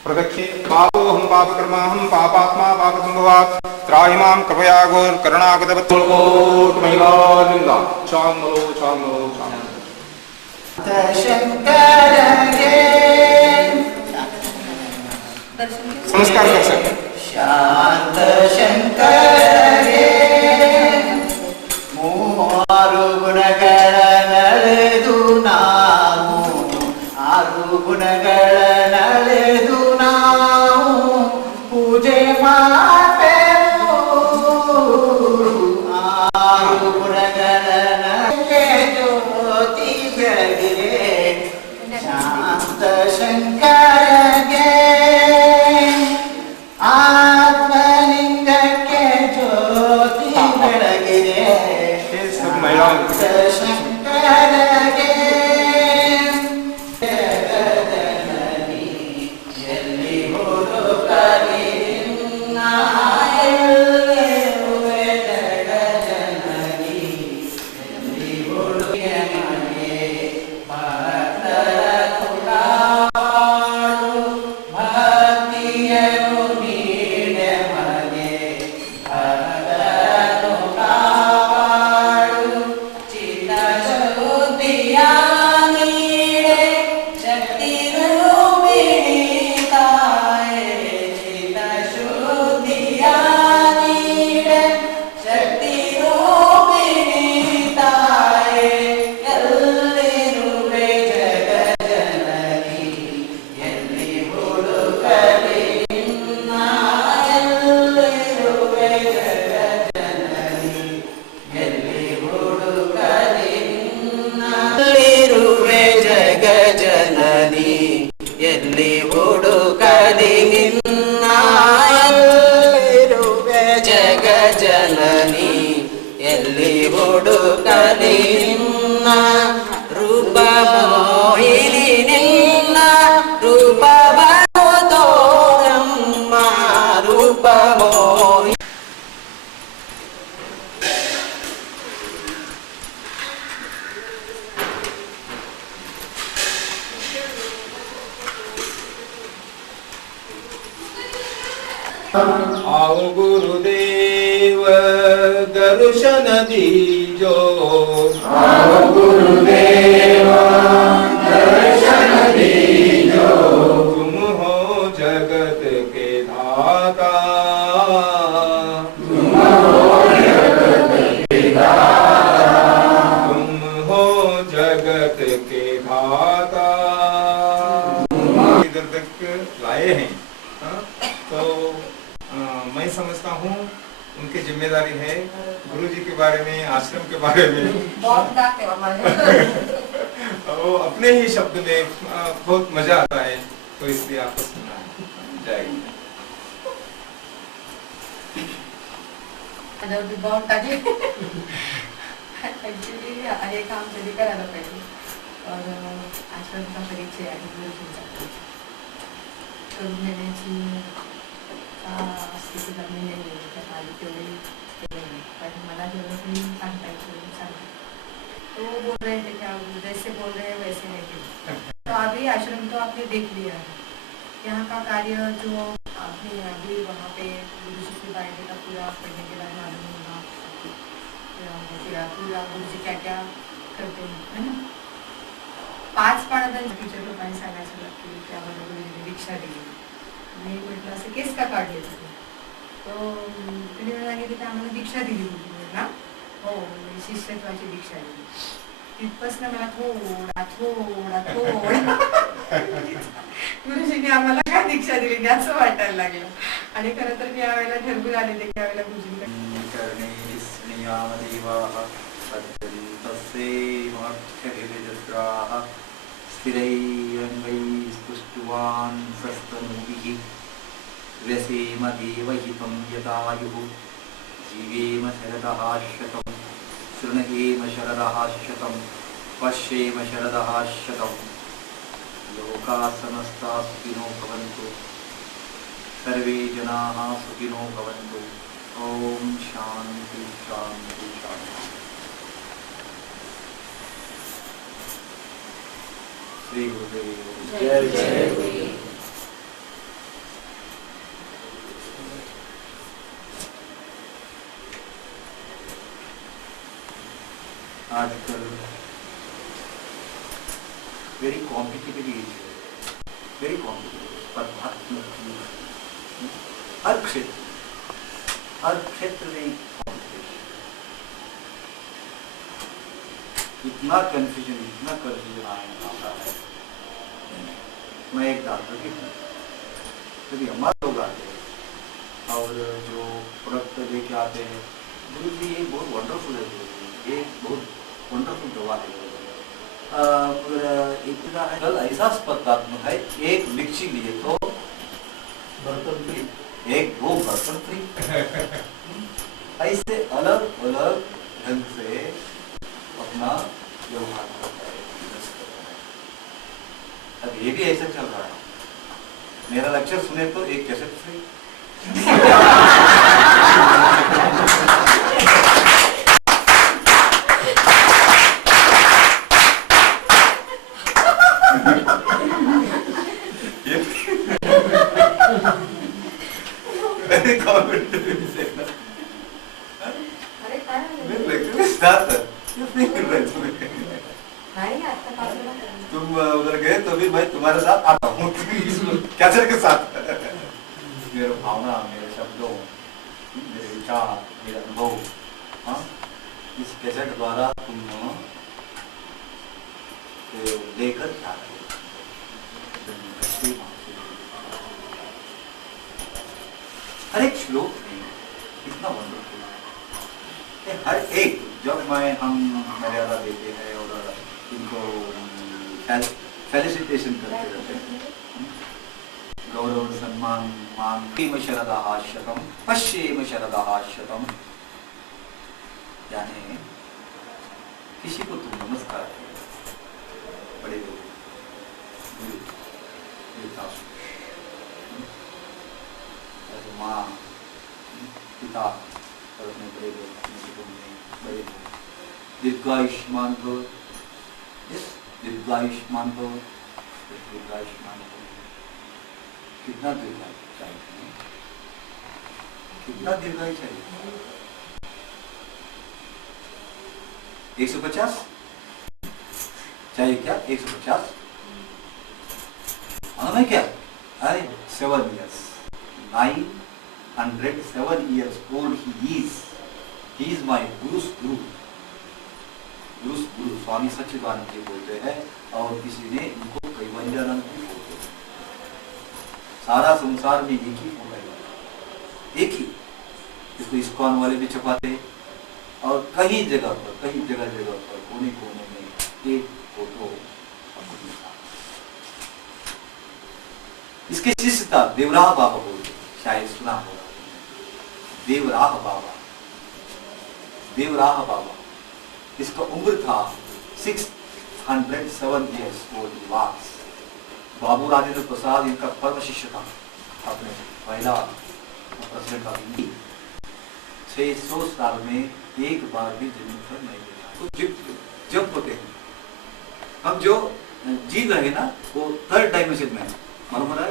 प्रदक्षिणे पापोऽहं पापकर्माहं पापात्मा पापसम्भवात् त्राहि मां कृपया घोरकरुणागतवत्सलकोटमहिमालिङ्गा चाङ्गलो चाङ्गलो चाङ्गलो. नमस्कार कर सकते. शांत शंकरे ಮೂರು ಗುಣಗಳ ನಡೆದು ನಾವು ಪುರಗಳನ್ನಳೆದು ನಾವು ಪೂಜೆ ಮಾಡ್ತೇವು. 6 ಪುರಗಳನ್ನಳೆ ಜ್ಯೋತಿ ಬೆಳಗಿರೆ ಶಾಂತ ಶಂಕರಗೆ ಆತ್ಮಲಿಂಗಕ್ಕೆ ಜ್ಯೋತಿ ಬೆಳಗಿರೆ ಶಾಂತ ಶಂಕರಗೆ ಜಗದನನಿ ಎಲ್ಲಿ ಹುಡುಕಲಿ ನಿನ್ನ ಎಲ್ಲಿರುವೆ ಜಗಜನನಿ ಎಲ್ಲಿ ಹುಡುಕಿಯ ಮನೆ ಭಕ್ತರ ಕುಲಾಡು ಭಕ್ತಿಯನ್ನು ನೀಡೆ ಮನೆ ಭಕ್ತರ ಕುಲಾಡು ಚಿತ್ತ ಶುದ್ಧಿಯ ನೀಡೆ ಶಕ್ತಿ ರೂಪಿಣಿ ತಾಯೇ ಚಿತ್ತ ಶುದ್ಧಿಯ ನೀಡೆ ಶಕ್ತಿ ರೂಪಿಣಿ ತಾಯೇ ಎಲ್ಲಿರುವೆ ಜಗಜನನಿ ಎಲ್ಲಿ ಹುಡುಕಲಿ ನಿನ್ನ ಎಲ್ಲಿರುವೆ ಜಗಜನನಿ ಎಲ್ಲಿ ಹುಡುಕಲಿ ನಿನ್ನ ಎಲ್ಲಿರುವೆ ಜಗಜನನಿ ಎಲ್ಲಿ ಹುಡುಕಲಿ ನಿನ್ನ ಎಲ್ಲಿರುವೆ ಜಗಜನನಿ ಎಲ್ಲಿ ಹುಡುಕಲಿ ನಿನ್ನ ರೂಪ ಮೋಹಿನಿ ನಿನ್ನ ರೂಪವನ್ನು ತೋರಮ್ಮ ರೂಪ ಮೋಹಿನಿ आओ गुरुदेव दर्शन दीजो, आओ गुरुदेव दर्शन दीजो, तुम हो जगत के दाता, तुम हो जगत के दाता, तुम हो जगत के दाता। इधर तक लाए हैं, हाँ? तो मैं समझता हूँ उनकी जिम्मेदारी है गुरु जी के बारे में, आश्रम के बारे में वो अपने ही शब्द में बहुत मजा आता है, तो इसलिए आपको सुनना जाएगा। ऍक्च्युली हे काम कधी करायला पाहिजे और आश्रमचा परिचय आहे गुरुजींचा करून घेण्याची स्थिती कमी नाही आहे आली तेवढी कारण मला जेवढं काही सांगता येईल तेवढं सांगते. तो बोल रहे थे क्या जैसे बोल रहे हैं वैसे नहीं थे. तो अभी आश्रम तो आपने देख लिया है, यहाँ का कार्य जो आपने अभी वहाँ पे गुरुजी की बाइट का पूरा पढ़ने के बाद मालूम होगा पूरा गुरुजी क्या क्या करते हैं, है ना. 5 पाण्याचा टीचर लोकांनी सांगायचं की त्यामध्ये गुरुजीने दीक्षा दिली. मी म्हटलं असं केस का काढले तुम्ही, तो तिने मला सांगितलं की आम्हाला दीक्षा दिली होती ना. हो शिष्यत्वाची दीक्षा दिली. तिथपासून मला थोडा थोडा थोडा गुरुजींनी आम्हाला काय दीक्षा दिली असं वाटायला लागलं. आणि खरं तर मी यावेळेला ठरवून आले ते त्यावेळेला गुरुजींकडे स्थिरैरङ्गैस्तुष्टुवान् सस्तनूभिः व्यसेम देवहितं यदायुः जीवेम शरदः शतं शृणुेम शरदः शतं पश्येम शरदः शतं लोकाः समस्ताः सुखिनो भवन्तु सर्वे जनाः सुखिनो भवन्तु. ॐ शान्ति शान्ति शान्ति. श्री गुरुदेव जय जय गुरुदेव. आजकल वेरी कॉम्प्लिकेटेड एज है, वेरी कॉम्प्लिकेटेड, स्पर्धात्मक युग, हर क्षेत्र में कॉम्पिटिशन, इतना कंफ्यूजन आता है. मैं एक डॉक्टर भी हूँ, कभी हमारे लोग आते हैं और जो प्रोडक्ट लेके आते हैं, गुरु जी ये बहुत वंडरफुल है, ये बहुत वंडरफुल दवा है। इतना है कल ऐसा स्पर्धात्मक है, एक मिक्सी लिए तो बर्तन फ्री, एक वो बर्तन फ्री, ऐसे अलग अलग ढंग से अपना व्यवहार करता है। अब ये भी ऐसा चल रहा है, मेरा लेक्चर सुने तो एक कैसेट फ्री। तुम उधर गए तो भी मैं तुम्हारे साथ आता हूँ कैसेट के साथ। मेरे भावना, मेरे शब्दों, मेरे विचार, मेरे अनुभव, हाँ, इस कैसेट द्वारा तुम लेकर जा रहे हो। हर एक श्लोक में इतना वंडरफुल, हर एक जब हम मर्यादा देते हैं और इनको फेलिसिटेशन करते रहते हैं, गौरव सम्मान मान शरदः शतम पश्येम शरदः शतम, यानी किसी को तुम नमस्कार करो, बड़े लोग माँ पिता और अपने बड़े लोग, अपने कुटुंब में बड़े लोग, दीर्घायुष्मान भव, दीर्घायुष्मान भव, दीर्घायुष्मान भव। कितना दीर्घायु चाहिए, कितना दीर्घायु चाहिए? 150 चाहिए क्या? 150 हमें क्या? अरे 7 years, 907 years old he is my Guru's Guru, Guru's Guru स्वामी सच्चिदानंद जी बोलते हैं, और किसी ने इनको कैवल्यानंद भी बोलते हैं। सारा संसार में एक ही फोटो है, एक ही, इसको इस्कॉन वाले भी छपाते, और कई जगह पर कोने कोने में एक फोटो। इसके शिष्य था देवराह बाबा बोलते, शायद सुना होगा, देवराह बाबा, देवराह बाबा। इसका उम्र था 607 years old was। बाबू राजेंद्र प्रसाद इनका परम शिष्य था, अपने पहला प्रेसिडेंट का 600 साल में एक बार भी जमीन पर नहीं गिरा। तो जब होते हैं हम जो जी रहे ना, वो थर्ड डायमेंशन में, मालूम है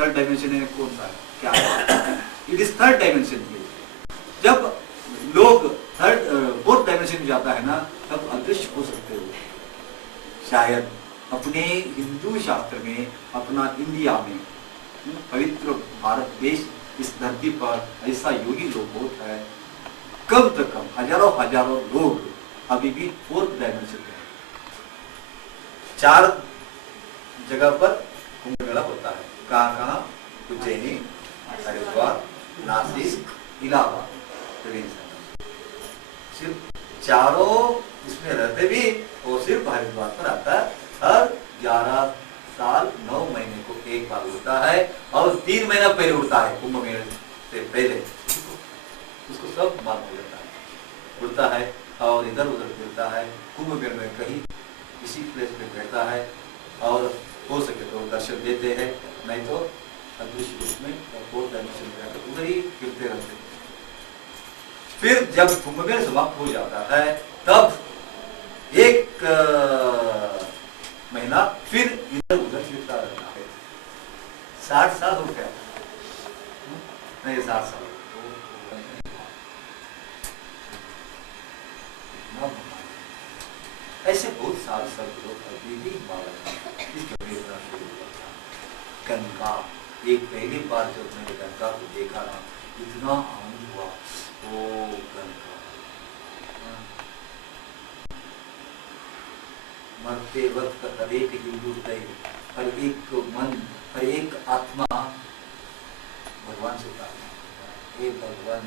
थर्ड डायमेंशन है कौन सा है, क्या है? It is third dimension. जब लोग फोर्थ डायमेंशन में जाता है ना, तब अदृश्य हो सकते हो। शायद अपने हिंदू शास्त्र में, अपना इंडिया में, पवित्र भारत देश, इस धरती पर ऐसा योगी लोग बहुत है, कम से कम हजारों लोग अभी भी फोर्थ डायमेंशन में। 4 जगह पर कुंभ मेला होता है, कहाँ? उज्जैनी, हरिद्वार, नासिक, इलाहाबाद। सिर्फ चारों इसमें रहते भी, वो सिर्फ हरिद्वार पर आता है। हर 11 साल 9 महीने को एक बार उड़ता है, और 3 महीना पहले उड़ता है, कुंभ मेले से पहले। उसको सब मालूम हो जाता है, उड़ता है और इधर उधर फिरता है। कुंभ मेले में कहीं इसी प्लेस में बैठता है, और हो सके तो दर्शन देते हैं, नहीं तो अदृश्य रूप में उधर ही फिरते रहते हैं। फिर जब कुंभ मेला समाप्त हो जाता है, तब 1 महीना फिर इधर उधर फिरता रहता है। 60 साल हो गया, नहीं 60 साल। ऐसे बहुत सारे सब लोग अभी भी गंगा, एक पहली बार जब मैंने गंगा को देखा ना, इतना आनंद हुआ। ओ गंगा, मरते वक्त हरेक हिंदू हृदय हर एक मन, हर एक आत्मा भगवान से प्रार्थना करता है, हे भगवान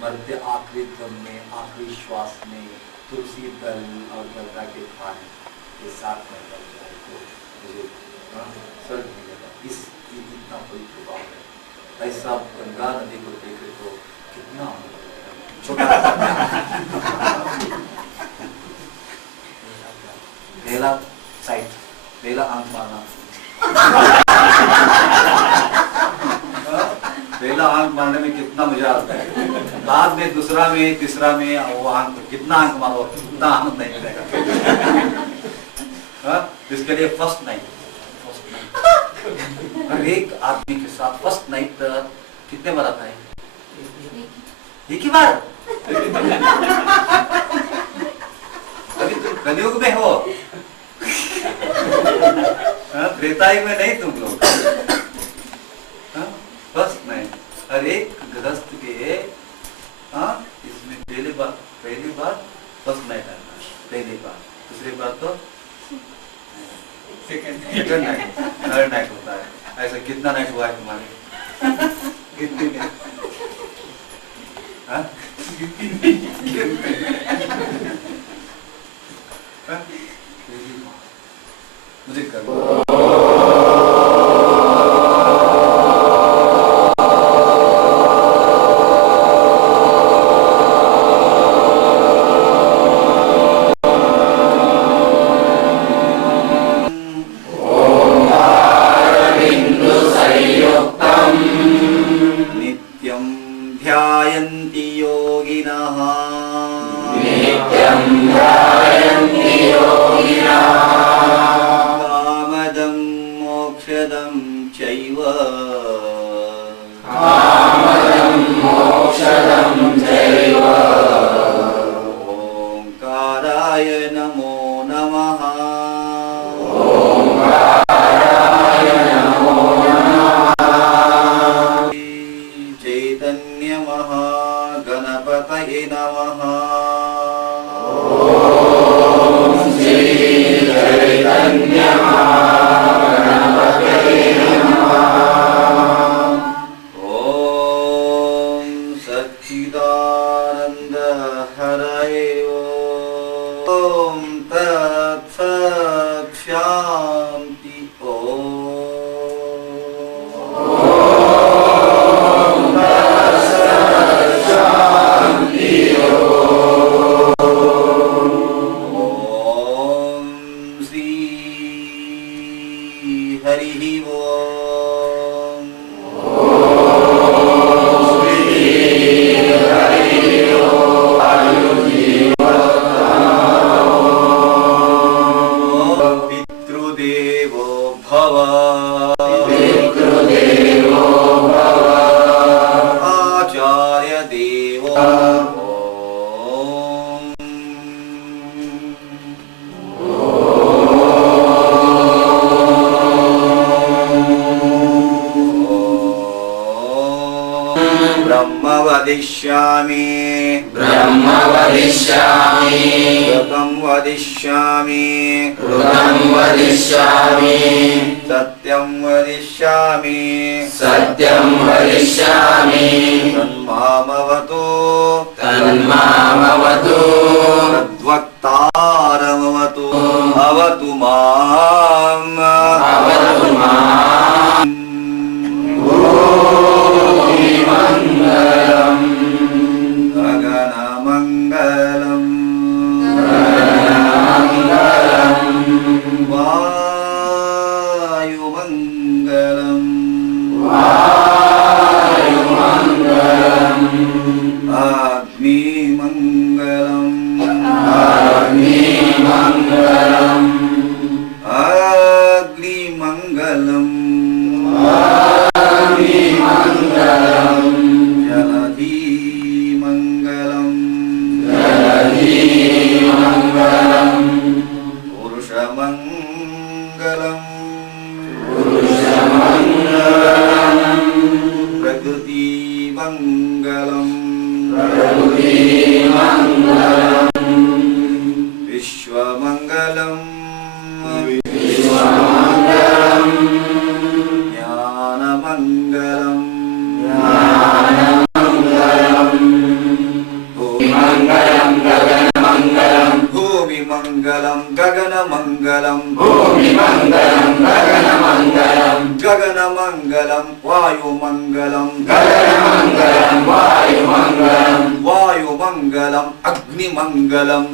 मरते आखिरी दम में, आखिरी श्वास में तुलसी दल और गंगा के पानी के साथ में लग जाए तो मुझे स्वर्ग मिलेगा। इस इतना पवित्र भाव है। ऐसा गंगा नदी को देखे तो कितना छोटा पहला साइड, पहला आंख मारना, पहला आंख मारने में कितना मजा आता है, बाद में दूसरा में, तीसरा में वो आंख, कितना आंख मारो उतना आनंद नहीं मिलेगा। इसके लिए फर्स्ट नाइट, हर एक आदमी के साथ फर्स्ट नाइट कितने बार आता है? एक ही बार। अभी तुम कलयुग में हो, त्रेतायुग में नहीं तुम लोग। फर्स्ट नाइट हर एक गृहस्थ के इसमें पहली बार फर्स्ट नाइट आना, पहली बार, दूसरी बार तो सेकंड नाइट, थर्ड नाइट होता है। ऐसा कितना नाइट हुआ है तुम्हारे? कितने मुझे करो वदिष्यामि ऋतं वदिष्यामि सत्यं वदिष्यामि तन्मामवतु तद्वक्तारमवतु अवतु माम् विश्वमंगलम गगनमङ्गलं वायुमङ्गलं वायुमङ्गलम् अग्निमङ्गलं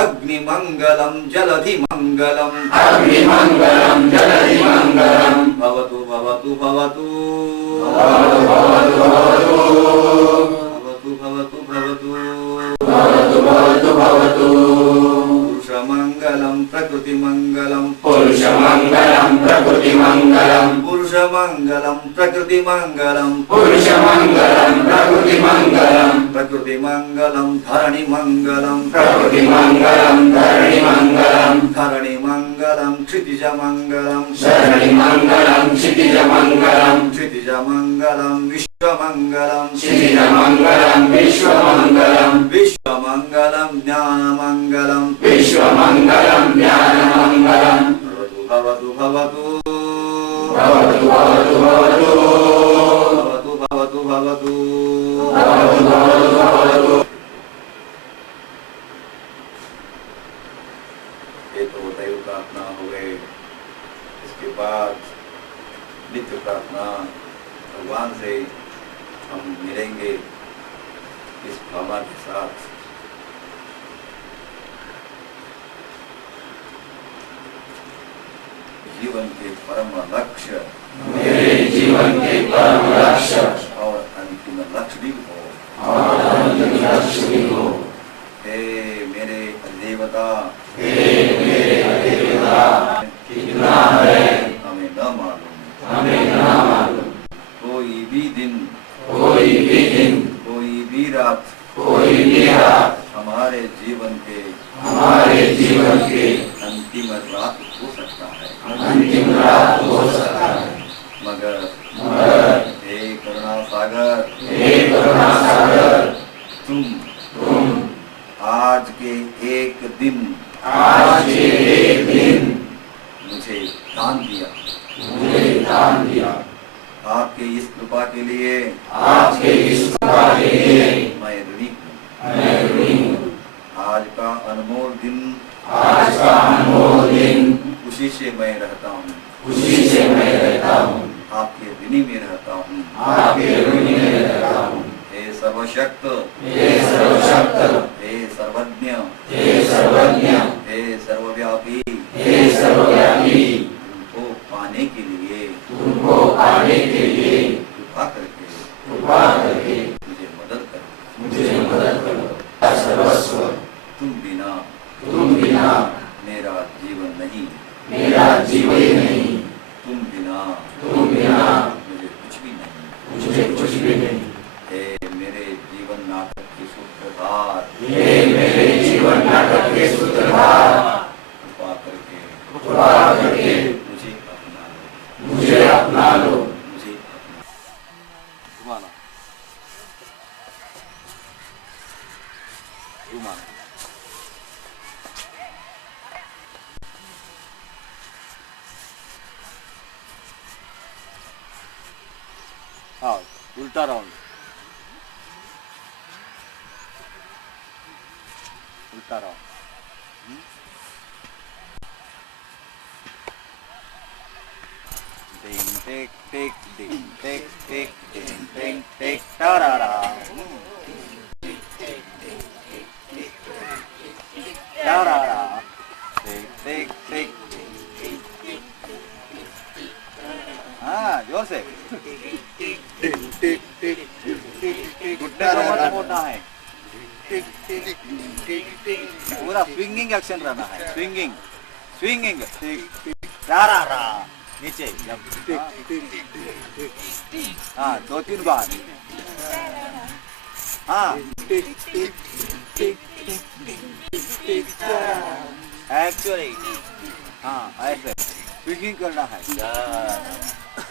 अग्निमङ्गलं जलधिमङ्गलं भवतु भवतु भवतु पुरुषमङ्गलं प्रकृतिमङ्गलं पुरुषमङ्गलं प्रकृतिमङ्गलं पुरुषमङ्गलं प्रकृतिमङ्गलं पुरुषमङ्गलं प्रकृतिमङ्गलं प्रकृतिमङ्गलं धरणिमङ्गलं प्रकृतिमङ्गलं धरणिमङ्गलं धरणिमङ्गलं क्षितिजमङ्गलं धरणिमङ्गलं क्षितिजमङ्गलं क्षितिजमङ्गलं विश्वमङ्गलं क्षितिजमङ्गलं विश्वमङ्गलं विश्वमङ्गलं ज्ञानमङ्गलं विश्वमङ्गलं ज्ञानमङ्गलं भवतु भवतु भवतु भवतु भवतु भवतु भवतु भवतु भवतु भवतु भवतु। ये तो दैव प्रार्थना हो गए। इसके बाद नित्य प्रार्थना भगवान से हम मिलेंगे इस भावना के साथ। जीवन के परम लक्ष्य मेरे जीवन के परम लक्ष्य और अंतिम लक्ष्य भी हो हे मेरे देवता कितना है हमें न मालूम कोई भी दिन कोई भी रात हमारे जीवन के अंतिम रात हो सकता है मगर हे करुणा सागर तुम आज के एक दिन मुझे दान दिया आपके इस कृपा के लिए मैं ऋणी हूँ। आज का अनमोल दिन खुशी से मैं रहता हूँ आपके ऋणी में रहता हूँ हे सर्वशक्त हे सर्वज्ञ हे सर्वव्यापी तुमको पाने के लिए कृपा करके मुझे मदद करो तुम बिना मेरा जीवन नहीं तुम बिना मुझे कुछ भी नहीं हे मेरे जीवन नाटक के सूत्रधार कृपा करके मुझे अपना लो हाँ उल्टा round Ding tick tick ding tick tick ding ding tick ta ra ra ta ra ra tick tick tick हाँ जोर से घुटने का मोटा है पूरा स्विंगिंग एक्शन रहना है स्विंगिंग रा रा रा नीचे हाँ 2-3 बार हाँ एक्चुअली हाँ ऐसे स्विंगिंग करना है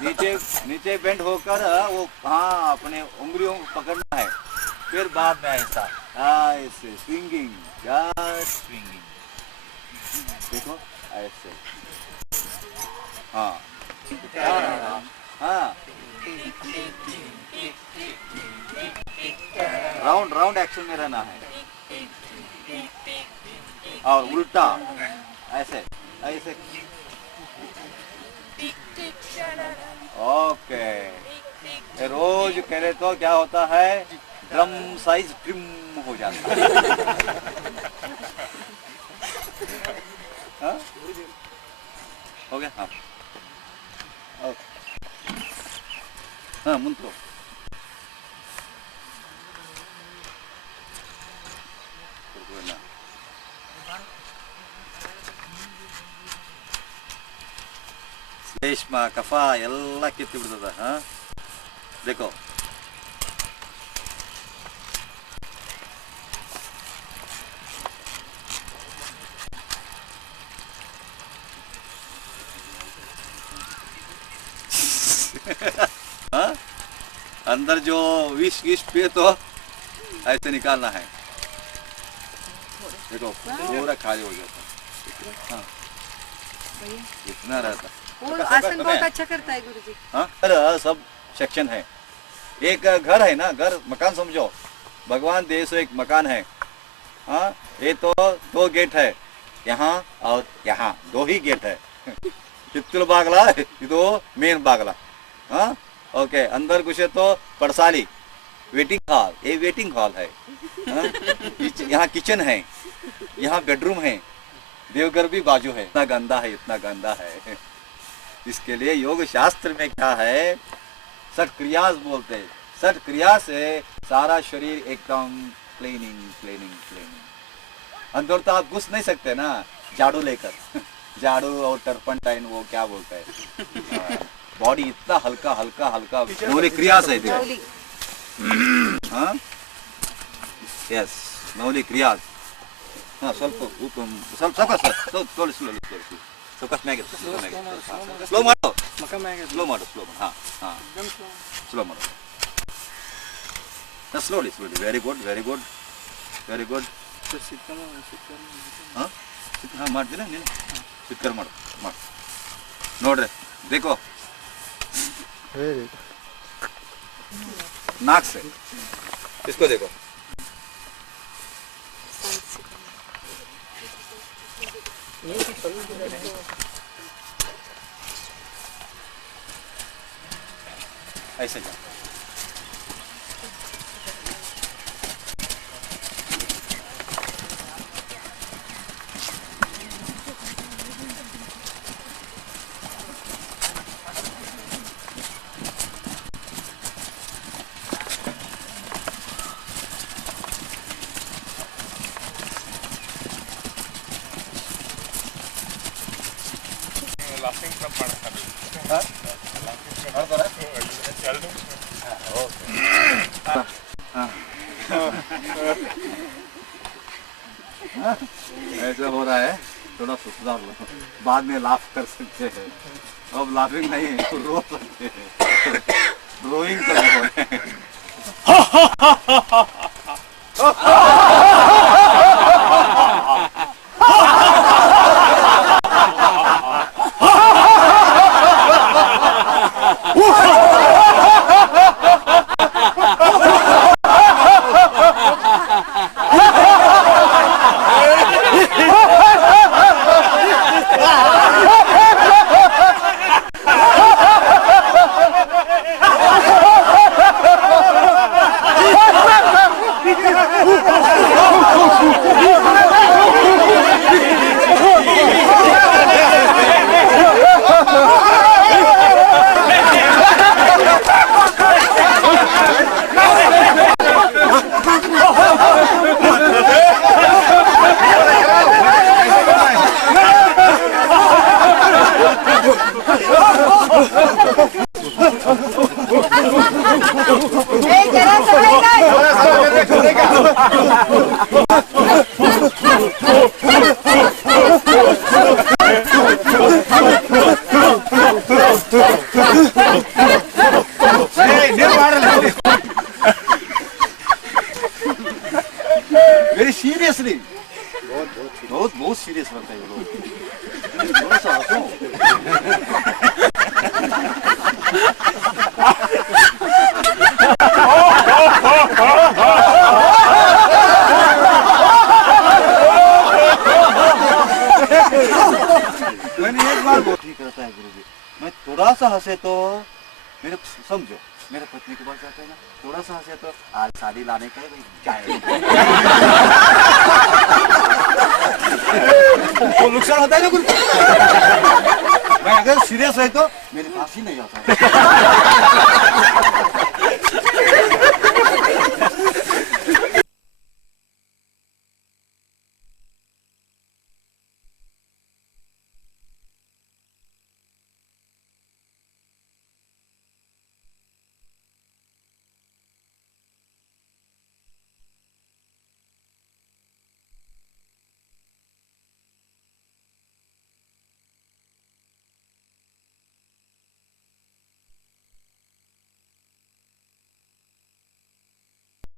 नीचे बेंड होकर वो हाँ अपने उंगलियों को पकड़ना है फिर बाद में ऐसा ऐसे स्विंगिंग देखो ऐसे हाँ हाँ राउंड एक्शन में रहना है और उल्टा ऐसे ओके रोज करे तो क्या होता है ड्रम साइज ट्रिम हो जाता है हाँ? हो गया हाँ हाँ मुंतो ರೇಷ್ಮ ಕಫ ಎಲ್ಲ ಕಿತ್ತು ಬಿಡ್ತದ ಹಾ देखो हाँ? अंदर जो विष विष पे तो ऐसे निकालना है देखो पूरा खाली हो गया हाँ इतना रहता वो आसन बहुत अच्छा करता है गुरुजी हाँ सब सेक्शन है एक घर है ना घर मकान समझो भगवान देश एक मकान है हाँ ये तो दो गेट है यहाँ और यहाँ दो ही गेट है चित्तूर बागला इधो मेन बागला हाँ ओके अंदर घुसे तो पड़साली वेटिंग हॉल ये वेटिंग हॉल है हाँ? यहाँ किचन है यहाँ बेडरूम है देवघर भी बाजू है इतना गंदा है इसके लिए योग शास्त्र में क्या है सठ क्रियास बोलते हैं सठ क्रिया से सारा शरीर एकदम क्लीनिंग अंदर तो आप घुस नहीं सकते ना झाड़ू लेकर झाड़ू और टर्पंटाइन वो क्या बोलते हैं बॉडी इतना हल्का नवली क्रियास है हाँ यस नवली क्रियास हाँ ಸ್ವಲ್ಪ ಸ್ಲೋ ಮಾಡು हाँ ಸ್ಲೋಲಿ ವೆರಿ ಗುಡ್ हाँ ಮಾಡ್ತೀನಿ ನೀನು ಸಿಕ್ಕರ್ ಮಾಡು ನೋಡ್ರಿ देखो नाक से इसको देखो ऐसे जा ऐसा हो रहा है थोड़ा सुधार लो बाद में लाफ कर सकते हैं अब लाफिंग नहीं है तो रो सकते हैं रोइंग कर रहे हैं वेरी सीरियसली बहुत सीरियस रहता है लोग थोड़ा सा हंसो मैंने एक बार बहुत ठीक रहता है गुरुजी मैं थोड़ा सा हंसे तो मेरे समझो मेरे पत्नी के पास जाते हैं ना थोड़ा सा हंसे तो आज शादी लाने का है भाई तो नुकसान होता है ना कुछ मैं अगर सीरियस है तो मेरे पास ही नहीं आता